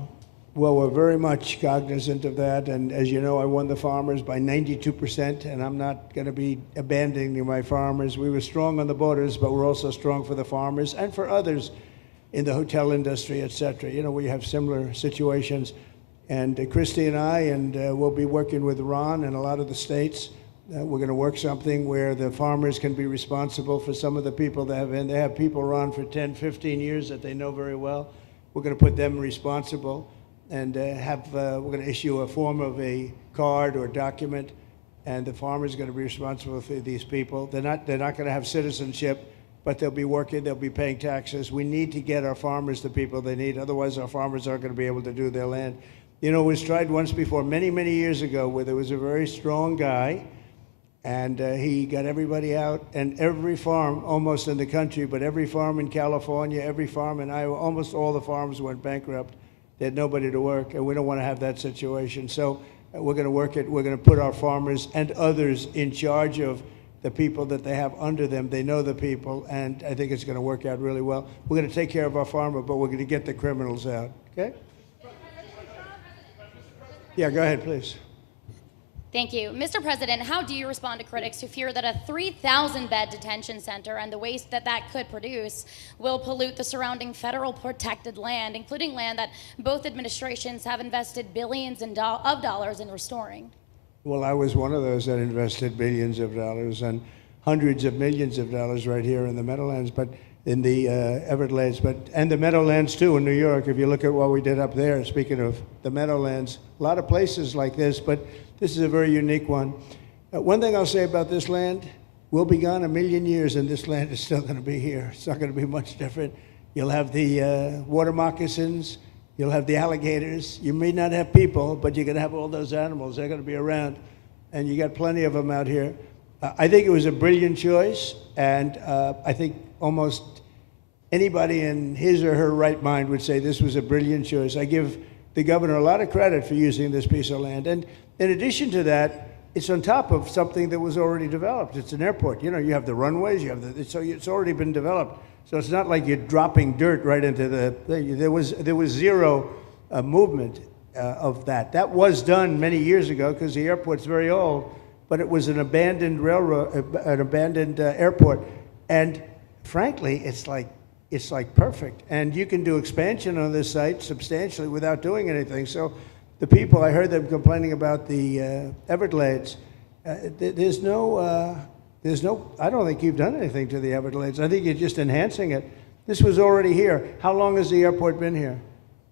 Well, we're very much cognizant of that, and as you know, I won the farmers by 92%, and I'm not going to be abandoning my farmers. We were strong on the borders, but we're also strong for the farmers and for others in the hotel industry, et cetera. You know, we have similar situations, and Christy and I, and we'll be working with Ron and a lot of the states. We're going to work something where the farmers can be responsible for some of the people they have people run for 10, 15 years that they know very well. We're going to put them responsible and we're going to issue a form of a card or document, and the farmer's going to be responsible for these people. They're not going to have citizenship, but they'll be working, they'll be paying taxes. We need to get our farmers the people they need, otherwise our farmers aren't going to be able to do their land. You know, it was tried once before, many, many years ago, where there was a very strong guy, and he got everybody out, and every farm, almost in the country, but every farm in California, every farm in Iowa, almost all the farms went bankrupt. They had nobody to work, and we don't want to have that situation. So We're going to work it. We're going to put our farmers and others in charge of the people that they have under them. They know the people, and I think it's going to work out really well. We're going to take care of our farmer, but we're going to get the criminals out. Okay? Yeah, go ahead, please. Thank you. Mr. President, how do you respond to critics who fear that a 3,000-bed detention center and the waste that that could produce will pollute the surrounding federal protected land, including land that both administrations have invested billions of dollars in restoring? Well, I was one of those that invested billions of dollars and hundreds of millions of dollars right here in the Meadowlands, but in the Everglades, and the Meadowlands too in New York. If you look at what we did up there, speaking of the Meadowlands, a lot of places like this, but this is a very unique one. One thing I'll say about this land, we'll be gone 1,000,000 years and this land is still going to be here. It's not going to be much different. You'll have the water moccasins, you'll have the alligators. You may not have people, but you're going to have all those animals. They're going to be around, and you got plenty of them out here. I think it was a brilliant choice, and I think almost anybody in his or her right mind would say this was a brilliant choice. I give the governor a lot of credit for using this piece of land. And in addition to that, it's on top of something that was already developed. It's an airport. You know, you have the runways, you have the, so it's already been developed. So it's not like you're dropping dirt right into the thing. There was zero movement of that. That was done many years ago because the airport's very old, but it was an abandoned railroad, an abandoned airport. And frankly, it's like perfect. And you can do expansion on this site substantially without doing anything. So the people, I heard them complaining about the Everglades. There's no, I don't think you've done anything to the Everglades. I think you're just enhancing it. This was already here. How long has the airport been here?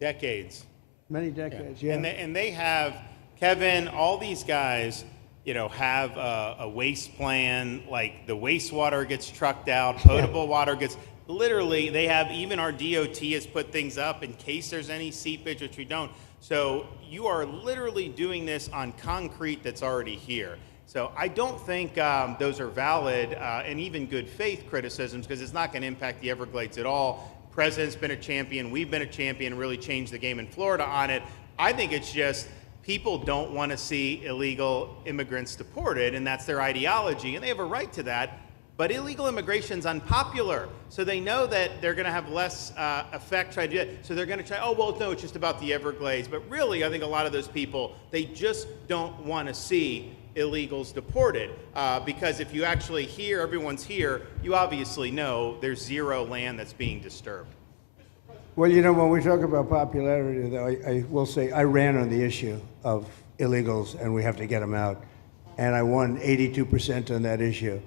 Decades. Many decades, yeah. And they have, Kevin, all these guys, you know, have a waste plan, like the wastewater gets trucked out, potable water gets, literally, they have, even our DOT has put things up in case there's any seepage, which we don't. So you are literally doing this on concrete that's already here. So I don't think those are valid and even good faith criticisms, because it's not going to impact the Everglades at all. President's been a champion, we've been a champion, really changed the game in Florida on it. I think it's just people don't want to see illegal immigrants deported, and that's their ideology, and they have a right to that. But illegal immigration's unpopular, so they know that they're going to have less effect trying to do it. So they're going to try, oh, well, no, it's just about the Everglades. But really, I think a lot of those people, they just don't want to see illegals deported. Because if you actually hear, everyone's here, you obviously know there's zero land that's being disturbed. Well, you know, when we talk about popularity, though, I will say I ran on the issue of illegals, and we have to get them out. And I won 82% on that issue.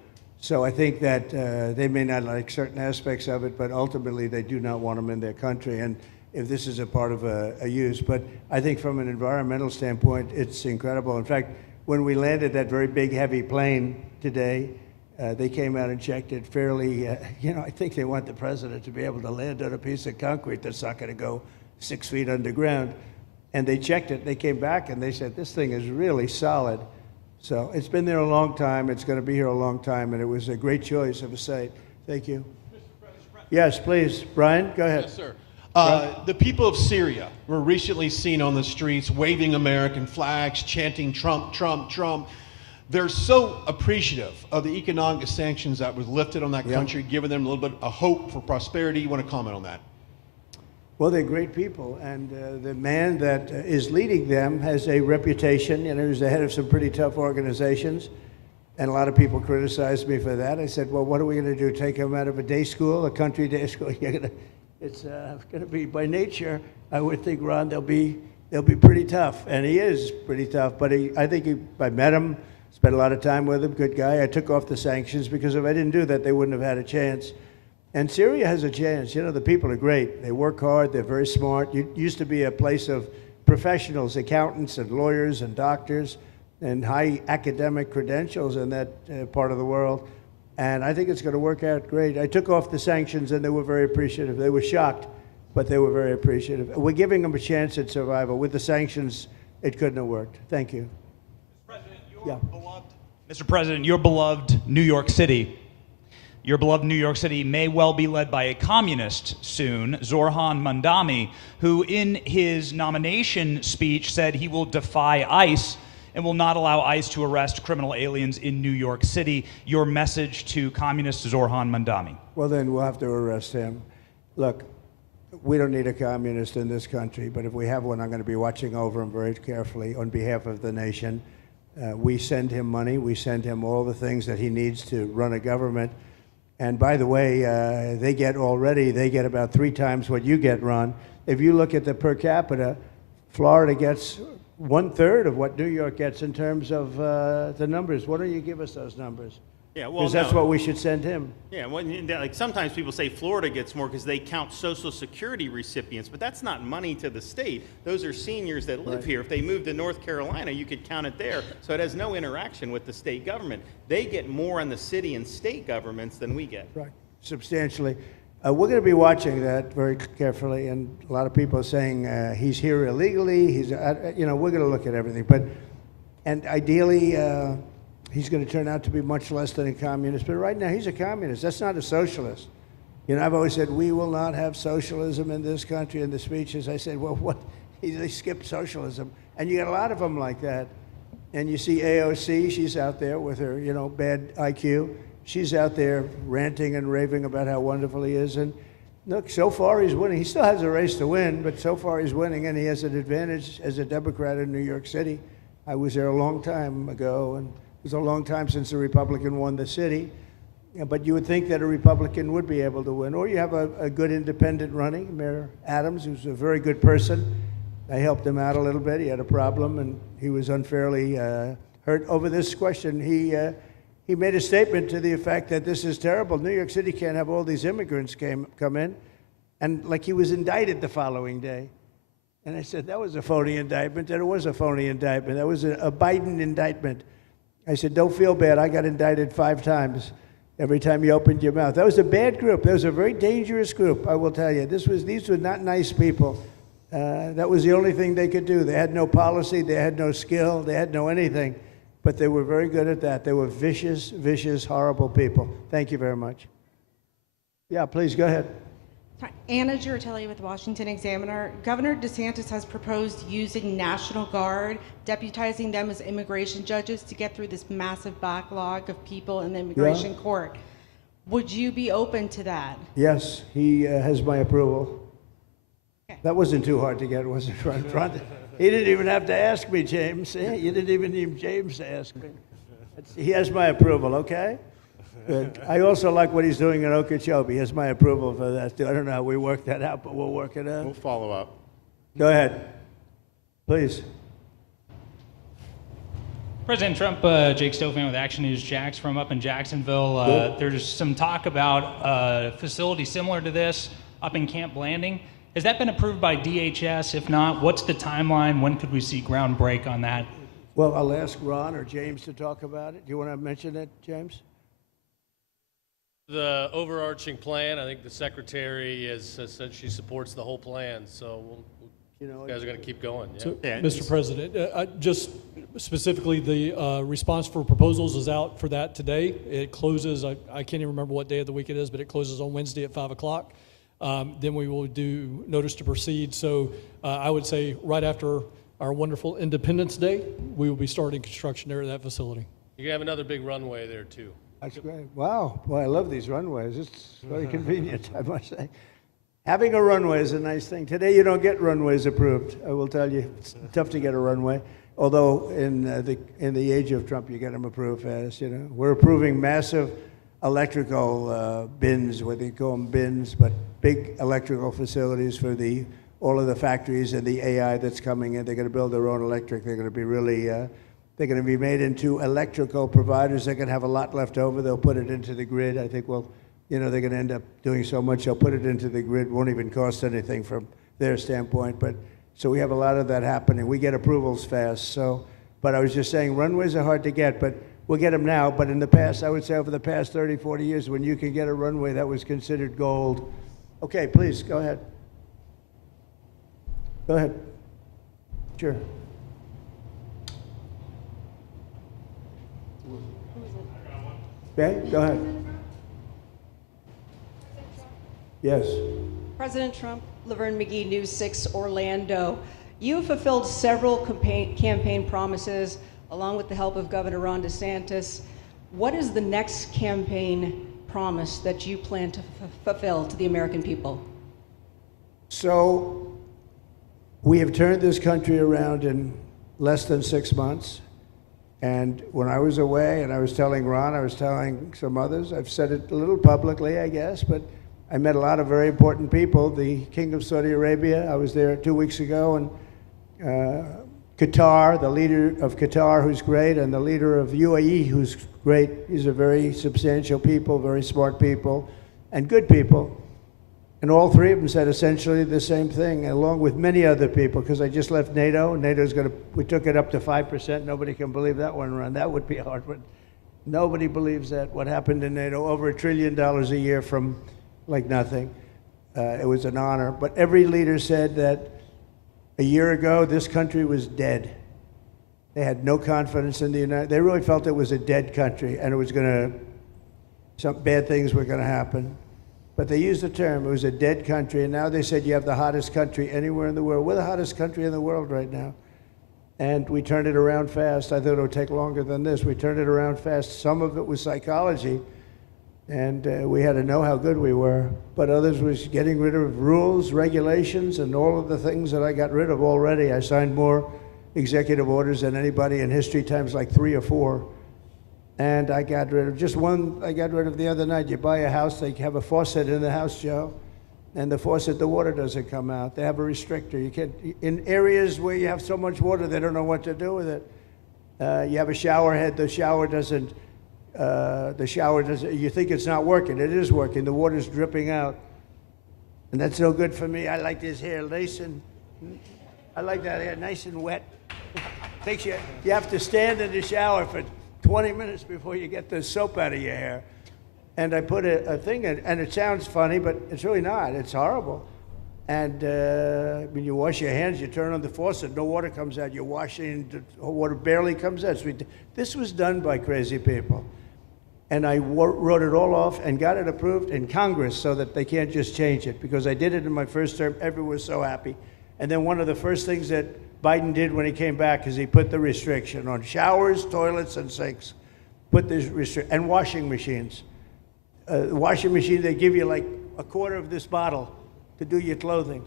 So I think that they may not like certain aspects of it, but ultimately they do not want them in their country. And if this is a part of a use, but I think from an environmental standpoint, it's incredible. In fact, when we landed that very big, heavy plane today, they came out and checked it fairly. You know, I think they want the president to be able to land on a piece of concrete that's not going to go 6 feet underground. And they checked it. They came back and they said, this thing is really solid. So it's been there a long time. It's going to be here a long time, and it was a great choice of a site. Thank you. Yes, please. Brian, go ahead. Yes, sir. The people of Syria were recently seen on the streets waving American flags, chanting Trump, Trump, Trump. They're so appreciative of the economic sanctions that was lifted on that country, giving them a little bit of hope for prosperity. You want to comment on that? Well, they're great people, and the man that is leading them has a reputation. You know, he's the head of some pretty tough organizations, and a lot of people criticized me for that. I said, well, what are we going to do, take him out of a day school, a country day school? It's going to be, by nature, I would think, Ron, they'll be pretty tough, and he is pretty tough, but I met him, spent a lot of time with him, good guy. I took off the sanctions because if I didn't do that, they wouldn't have had a chance. And Syria has a chance. You know, the people are great. They work hard. They're very smart. It used to be a place of professionals, accountants and lawyers and doctors and high academic credentials in that part of the world. And I think it's going to work out great. I took off the sanctions, and they were very appreciative. They were shocked, but they were very appreciative. We're giving them a chance at survival. With the sanctions, it couldn't have worked. Thank you. Mr. President, your beloved New York City may well be led by a communist soon, Zorhan Mandami, who in his nomination speech said he will defy ICE and will not allow ICE to arrest criminal aliens in New York City. Your message to communist Zorhan Mandami. Well, then we'll have to arrest him. Look, we don't need a communist in this country, but if we have one, I'm going to be watching over him very carefully on behalf of the nation. We send him money. We send him all the things that he needs to run a government. And by the way, they get about 3 times what you get, Ron. If you look at the per capita, Florida gets 1/3 of what New York gets in terms of the numbers. Why don't you give us those numbers? Yeah, well, because that's what we should send him. Yeah, well, like sometimes people say Florida gets more because they count Social Security recipients, but that's not money to the state. Those are seniors that live here. If they moved to North Carolina, you could count it there. So it has no interaction with the state government. They get more on the city and state governments than we get. Right, substantially. We're going to be watching that very carefully, and a lot of people are saying he's here illegally. He's, we're going to look at everything, and ideally. He's going to turn out to be much less than a communist. But right now, he's a communist. That's not a socialist. I've always said, we will not have socialism in this country. In the speeches, I said, well, what? They skipped socialism. And you got a lot of them like that. And you see AOC, she's out there with her, bad IQ. She's out there ranting and raving about how wonderful he is. And look, so far he's winning. He still has a race to win, but so far he's winning, and he has an advantage as a Democrat in New York City. I was there a long time ago, and it was a long time since a Republican won the city, but you would think that a Republican would be able to win. Or you have a good independent running, Mayor Adams, who's a very good person. I helped him out a little bit. He had a problem, and he was unfairly hurt over this question. He made a statement to the effect that this is terrible. New York City can't have all these immigrants come in, and like he was indicted the following day. And I said, that was a phony indictment, and it was a phony indictment. That was a Biden indictment. I said, don't feel bad. I got indicted 5 times every time you opened your mouth. That was a bad group. That was a very dangerous group, I will tell you. These were not nice people. That was the only thing they could do. They had no policy. They had no skill. They had no anything. But they were very good at that. They were vicious, vicious, horrible people. Thank you very much. Yeah, please, go ahead. Anna Giratelli with Washington Examiner. Governor DeSantis has proposed using National Guard, deputizing them as immigration judges to get through this massive backlog of people in the immigration court. Would you be open to that? Yes, he has my approval. Okay. That wasn't too hard to get, was it, Ron? He didn't even have to ask me, James. You didn't even need James to ask me. He has my approval, okay? Good. I also like what he's doing in Okeechobee. He has my approval for that, too. I don't know how we work that out, but we'll work it out. We'll follow up. Go ahead. Please. President Trump, Jake Stofan with Action News Jax from up in Jacksonville. There's some talk about a facility similar to this up in Camp Blanding. Has that been approved by DHS? If not, what's the timeline? When could we see ground break on that? Well, I'll ask Ron or James to talk about it. Do you want to mention it, James? The overarching plan, I think the secretary has said she supports the whole plan, so you guys are going to keep going. Yeah. So, Mr. President, just specifically, the response for proposals is out for that today. It closes, I can't even remember what day of the week it is, but it closes on Wednesday at 5 o'clock. Then we will do notice to proceed. So I would say right after our wonderful Independence Day, we will be starting construction there at that facility. You have another big runway there, too. That's great. Wow. Boy, I love these runways. It's very convenient, I must say. Having a runway is a nice thing. Today, you don't get runways approved. I will tell you, it's tough to get a runway. Although in the age of Trump, you get them approved fast. We're approving massive electrical bins, what they call them bins, but big electrical facilities for all of the factories and the AI that's coming in. They're going to build their own electric. They're going to be really. They're going to be made into electrical providers. They're going to have a lot left over. They'll put it into the grid. I think, they're going to end up doing so much. They'll put it into the grid. Won't even cost anything from their standpoint. So we have a lot of that happening. We get approvals fast. But I was just saying, runways are hard to get, but we'll get them now. But in the past, I would say over the past 30, 40 years, when you can get a runway, that was considered gold. Okay, please, go ahead. Go ahead. Sure. Okay, go ahead. Yes. President Trump, Laverne McGee, News 6 Orlando. You have fulfilled several campaign promises along with the help of Governor Ron DeSantis, what is the next campaign promise that you plan to fulfill to the American people? So we have turned this country around in less than 6 months. And when I was away, and I was telling Ron, I was telling some others, I've said it a little publicly, I guess, but I met a lot of very important people. The King of Saudi Arabia, I was there 2 weeks ago, and Qatar, the leader of Qatar, who's great, and the leader of UAE, who's great. These are very substantial people, very smart people, and good people. And all three of them said essentially the same thing, along with many other people, because I just left NATO. NATO's we took it up to 5%. Nobody can believe that one run. That would be hard, but nobody believes that. What happened in NATO, over $1 trillion a year from like nothing. It was an honor. But every leader said that a year ago, this country was dead. They had no confidence in the United States. They really felt it was a dead country, and it was some bad things were going to happen. But they used the term, it was a dead country, and now they said you have the hottest country anywhere in the world. We're the hottest country in the world right now. And we turned it around fast. I thought it would take longer than this. We turned it around fast. Some of it was psychology, and we had to know how good we were. But others was getting rid of rules, regulations, and all of the things that I got rid of already. I signed more executive orders than anybody in history, times like 3 or 4. And I got rid of just one. I got rid of the other night. You buy a house, they have a faucet in the house, Joe, and the faucet, the water doesn't come out. They have a restrictor. You can't, in areas where you have so much water, they don't know what to do with it. You have a shower head, the shower doesn't, you think it's not working. It is working. The water's dripping out. And that's no good for me. I like this hair nice and, I like that hair nice and wet. You have to stand in the shower for 20 minutes before you get the soap out of your hair. And I put a thing in, and it sounds funny, but it's really not. It's horrible. And when you wash your hands, you turn on the faucet, no water comes out. You're washing, the water barely comes out. This was done by crazy people. And I wrote it all off and got it approved in Congress so that they can't just change it, because I did it in my first term. Everyone was so happy. And then one of the first things that Biden did when he came back is he put the restriction on showers, toilets, and sinks. Put this and washing machines. The washing machine, they give you like a quarter of this bottle to do your clothing.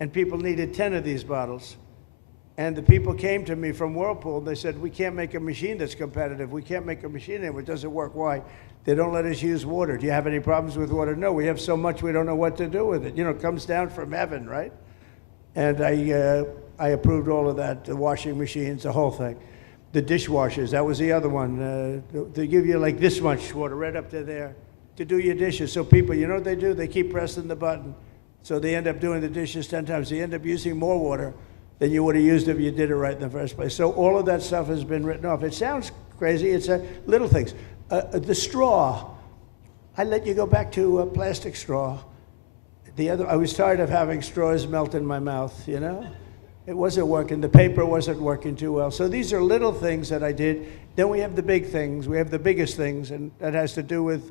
And people needed 10 of these bottles. And the people came to me from Whirlpool, and they said, we can't make a machine that's competitive. We can't make a machine anymore. It doesn't work. Why? They don't let us use water. Do you have any problems with water? No, we have so much we don't know what to do with it. You know, it comes down from heaven, right? And I approved all of that, the washing machines, the whole thing. The dishwashers, that was the other one. They give you like this much water right up to there to do your dishes. So people, you know what they do? They keep pressing the button. So they end up doing the dishes 10 times. They end up using more water than you would have used if you did it right in the first place. So all of that stuff has been written off. It sounds crazy. It's little things. The straw, I let you go back to a plastic straw. I was tired of having straws melt in my mouth, you know? It wasn't working. The paper wasn't working too well. So these are little things that I did. Then we have the big things. We have the biggest things, and that has to do with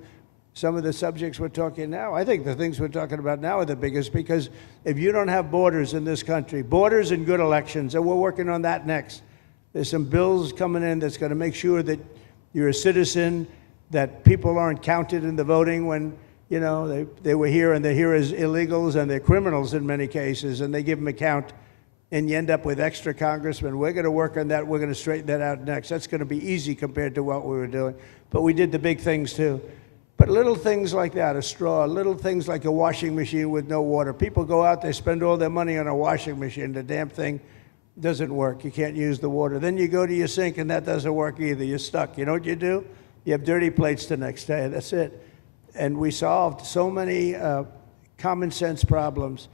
some of the subjects we're talking now. I think the things we're talking about now are the biggest, because if you don't have borders in this country, borders and good elections, and we're working on that next. There's some bills coming in that's going to make sure that you're a citizen, that people aren't counted in the voting when, you know, they were here and they're here as illegals and they're criminals in many cases, and they give them a count. And you end up with extra congressmen. We're going to work on that. We're going to straighten that out next. That's going to be easy compared to what we were doing. But we did the big things, too. But little things like that, a straw, little things like a washing machine with no water. People go out, they spend all their money on a washing machine. The damn thing doesn't work. You can't use the water. Then you go to your sink, and that doesn't work either. You're stuck. You know what you do? You have dirty plates the next day. That's it. And we solved so many common sense problems.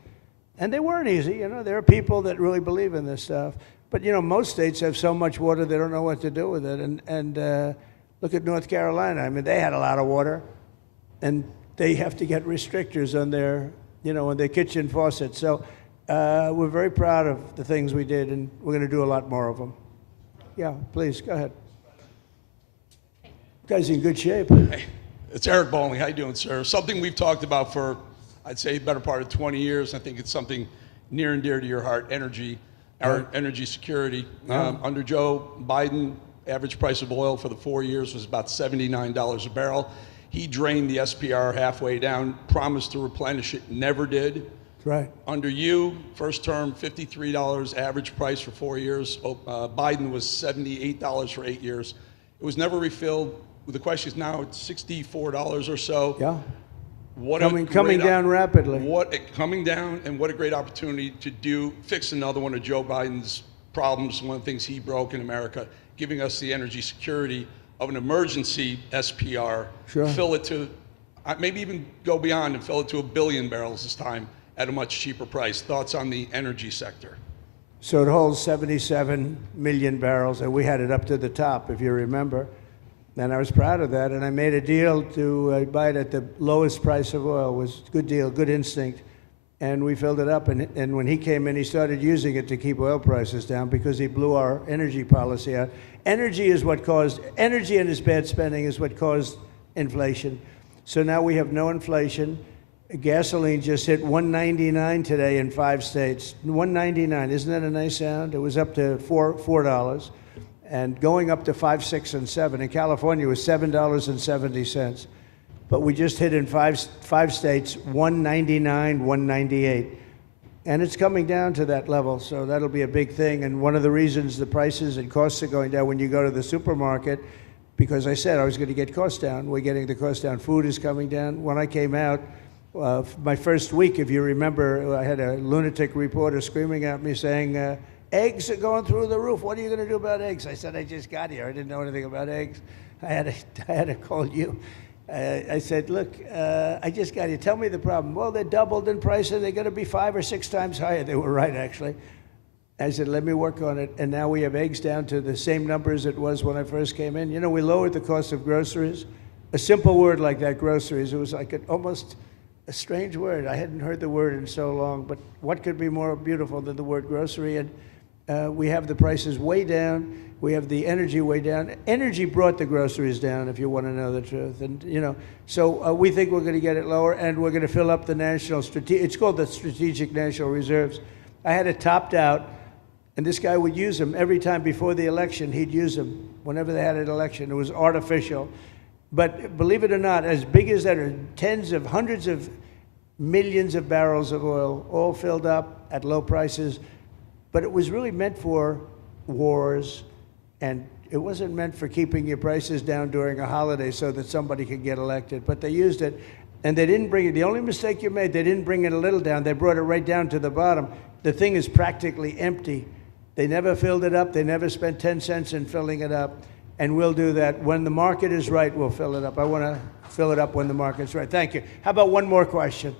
And they weren't easy, you know. There are people that really believe in this stuff. But, you know, most states have so much water, they don't know what to do with it. And look at North Carolina. I mean, they had a lot of water, and they have to get restrictors on their, you know, on their kitchen faucet. So we're very proud of the things we did, and we're going to do a lot more of them. Yeah, please, go ahead. You guys in good shape. Hey, it's Eric Bowling. How you doing, sir? Something we've talked about for, I'd say, better part of 20 years. I think it's something near and dear to your heart, energy. our energy security. Under Joe Biden, average price of oil for the 4 years was about $79 a barrel. He drained the SPR halfway down, promised to replenish it, never did. Right. Under you, first term, $53 average price for 4 years. Biden was $78 for 8 years. It was never refilled. The question is now it's $64 or so. Yeah. What coming down rapidly. Coming down, and what a great opportunity to fix another one of Joe Biden's problems, one of the things he broke in America, giving us the energy security of an emergency SPR. Sure. Fill it to, maybe even go beyond and fill it to 1 billion barrels this time at a much cheaper price. Thoughts on the energy sector? So it holds 77 million barrels, and we had it up to the top, if you remember. And I was proud of that, and I made a deal to buy it at the lowest price of oil. It was a good deal, good instinct. And we filled it up, and when he came in, he started using it to keep oil prices down because he blew our energy policy out. Energy and his bad spending is what caused inflation. So now we have no inflation. Gasoline just hit $1.99 today in 5 states. $1.99, isn't that a nice sound? It was up to $4, and going up to $5, $6, and $7. In California, it was $7.70. But we just hit in five states $1.99, $1.98, and it's coming down to that level. So that'll be a big thing. And one of the reasons the prices and costs are going down when you go to the supermarket, because I said I was going to get costs down. We're getting the cost down. Food is coming down. When I came out. My first week, if you remember, I had a lunatic reporter screaming at me saying, eggs are going through the roof. What are you going to do about eggs? I said, I just got here. I didn't know anything about eggs. I had to call you. I said, look, I just got here. Tell me the problem. Well, they're doubled in price, and they're going to be 5 or 6 times higher. They were right, actually. I said, let me work on it. And now we have eggs down to the same numbers it was when I first came in. You know, we lowered the cost of groceries. A simple word like that, groceries, it was like almost a strange word. I hadn't heard the word in so long, but what could be more beautiful than the word grocery? And we have the prices way down. We have the energy way down. Energy brought the groceries down, if you want to know the truth. And, you know, so we think we're going to get it lower, and we're going to fill up the it's called the Strategic National Reserves. I had it topped out, and this guy would use them every time before the election. He'd use them whenever they had an election. It was artificial. But believe it or not, as big as that are tens of hundreds of millions of barrels of oil, all filled up at low prices. But it was really meant for wars, and it wasn't meant for keeping your prices down during a holiday so that somebody could get elected. But they used it, and they didn't bring it. The only mistake you made, they didn't bring it a little down. They brought it right down to the bottom. The thing is practically empty. They never filled it up. They never spent 10 cents in filling it up. And we'll do that. When the market is right, we'll fill it up. I want to fill it up when the market's right. Thank you. How about one more question?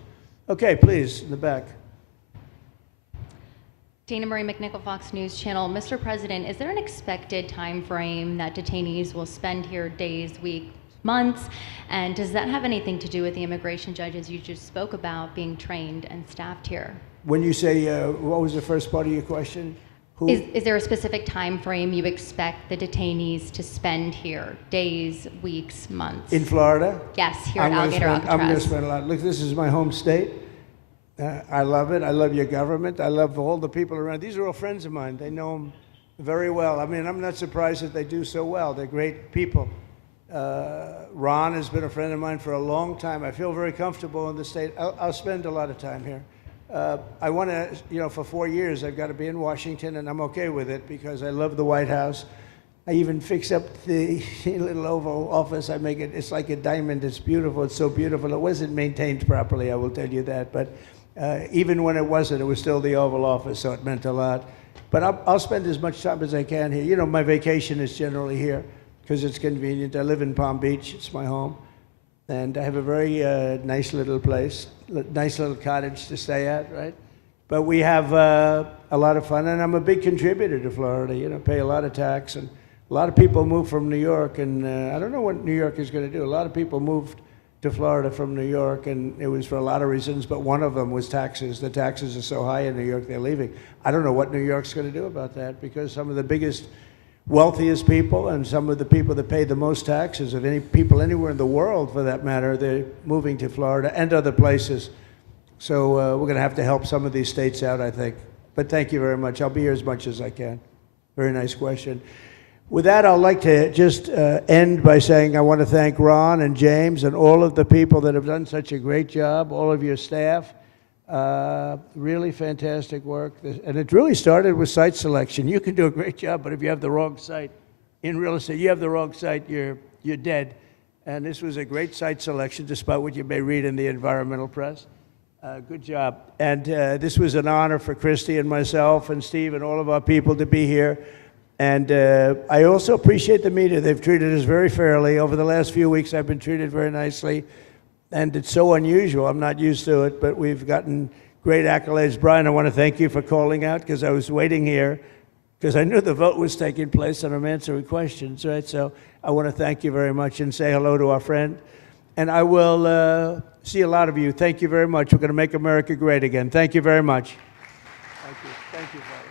Okay, please, in the back. Dana Marie McNichol, Fox News Channel. Mr. President, is there an expected time frame that detainees will spend here, days, weeks, months? And does that have anything to do with the immigration judges you just spoke about being trained and staffed here? When you say, what was the first part of your question? Is there a specific time frame you expect the detainees to spend here? Days, weeks, months? In Florida? Yes, here at Alligator Alcatraz. I'm going to spend a lot. Look, this is my home state. I love it. I love your government. I love all the people around. These are all friends of mine. They know them very well. I mean, I'm not surprised that they do so well. They're great people. Ron has been a friend of mine for a long time. I feel very comfortable in the state. I'll spend a lot of time here. I want to, you know, for 4 years, I've got to be in Washington, and I'm okay with it because I love the White House. I even fix up the little Oval Office. I make it, it's like a diamond. It's beautiful. It's so beautiful. It wasn't maintained properly, I will tell you that. But even when it wasn't, it was still the Oval Office, so it meant a lot. But I'll spend as much time as I can here. You know, my vacation is generally here because it's convenient. I live in Palm Beach. It's my home. And I have a very nice little place, nice little cottage to stay at, right? But we have a lot of fun, and I'm a big contributor to Florida, you know, pay a lot of tax. And a lot of people move from New York, and I don't know what New York is going to do. A lot of people moved to Florida from New York, and it was for a lot of reasons, but one of them was taxes. The taxes are so high in New York, they're leaving. I don't know what New York's going to do about that, because some of the biggest wealthiest people and some of the people that pay the most taxes of any people anywhere in the world, for that matter, they're moving to Florida and other places. So we're going to have to help some of these states out, I think. But thank you very much. I'll be here as much as I can. Very nice question. With that, I'd like to just end by saying I want to thank Ron and James and all of the people that have done such a great job, all of your staff. Really fantastic work. And it really started with site selection. You can do a great job, but if you have the wrong site in real estate, you have the wrong site, you're dead. And this was a great site selection, despite what you may read in the environmental press. Good job. And this was an honor for Christy and myself and Steve and all of our people to be here. And I also appreciate the media. They've treated us very fairly. Over the last few weeks, I've been treated very nicely. And it's so unusual. I'm not used to it, but we've gotten great accolades. Brian, I want to thank you for calling out, because I was waiting here, because I knew the vote was taking place and I'm answering questions, right? So I want to thank you very much and say hello to our friend. And I will see a lot of you. Thank you very much. We're going to make America great again. Thank you very much. Thank you. Thank you, Father.